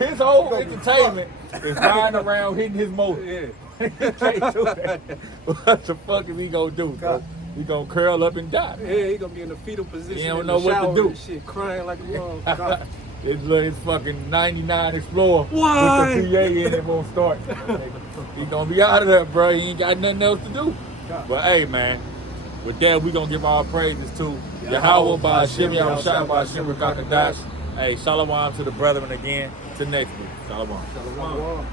his whole entertainment is riding around hitting his motor. Yeah. He can't do that. What the fuck is he gonna do, bro? He gonna curl up and die. Yeah, he gonna be in the fetal position. He don't in know the what to shower do. and shit, crying like a motherfucker. His fucking 99 Explorer Why? with the PA in it won't start. He gonna be out of there, bro. He ain't got nothing else to do. But hey, man, with that, we gonna give our praises to Yahweh by Hashem, Yahushua by Hashem, Rakakadash. Hey, shalom to the brethren again. Till next week. Shalom. Shalom.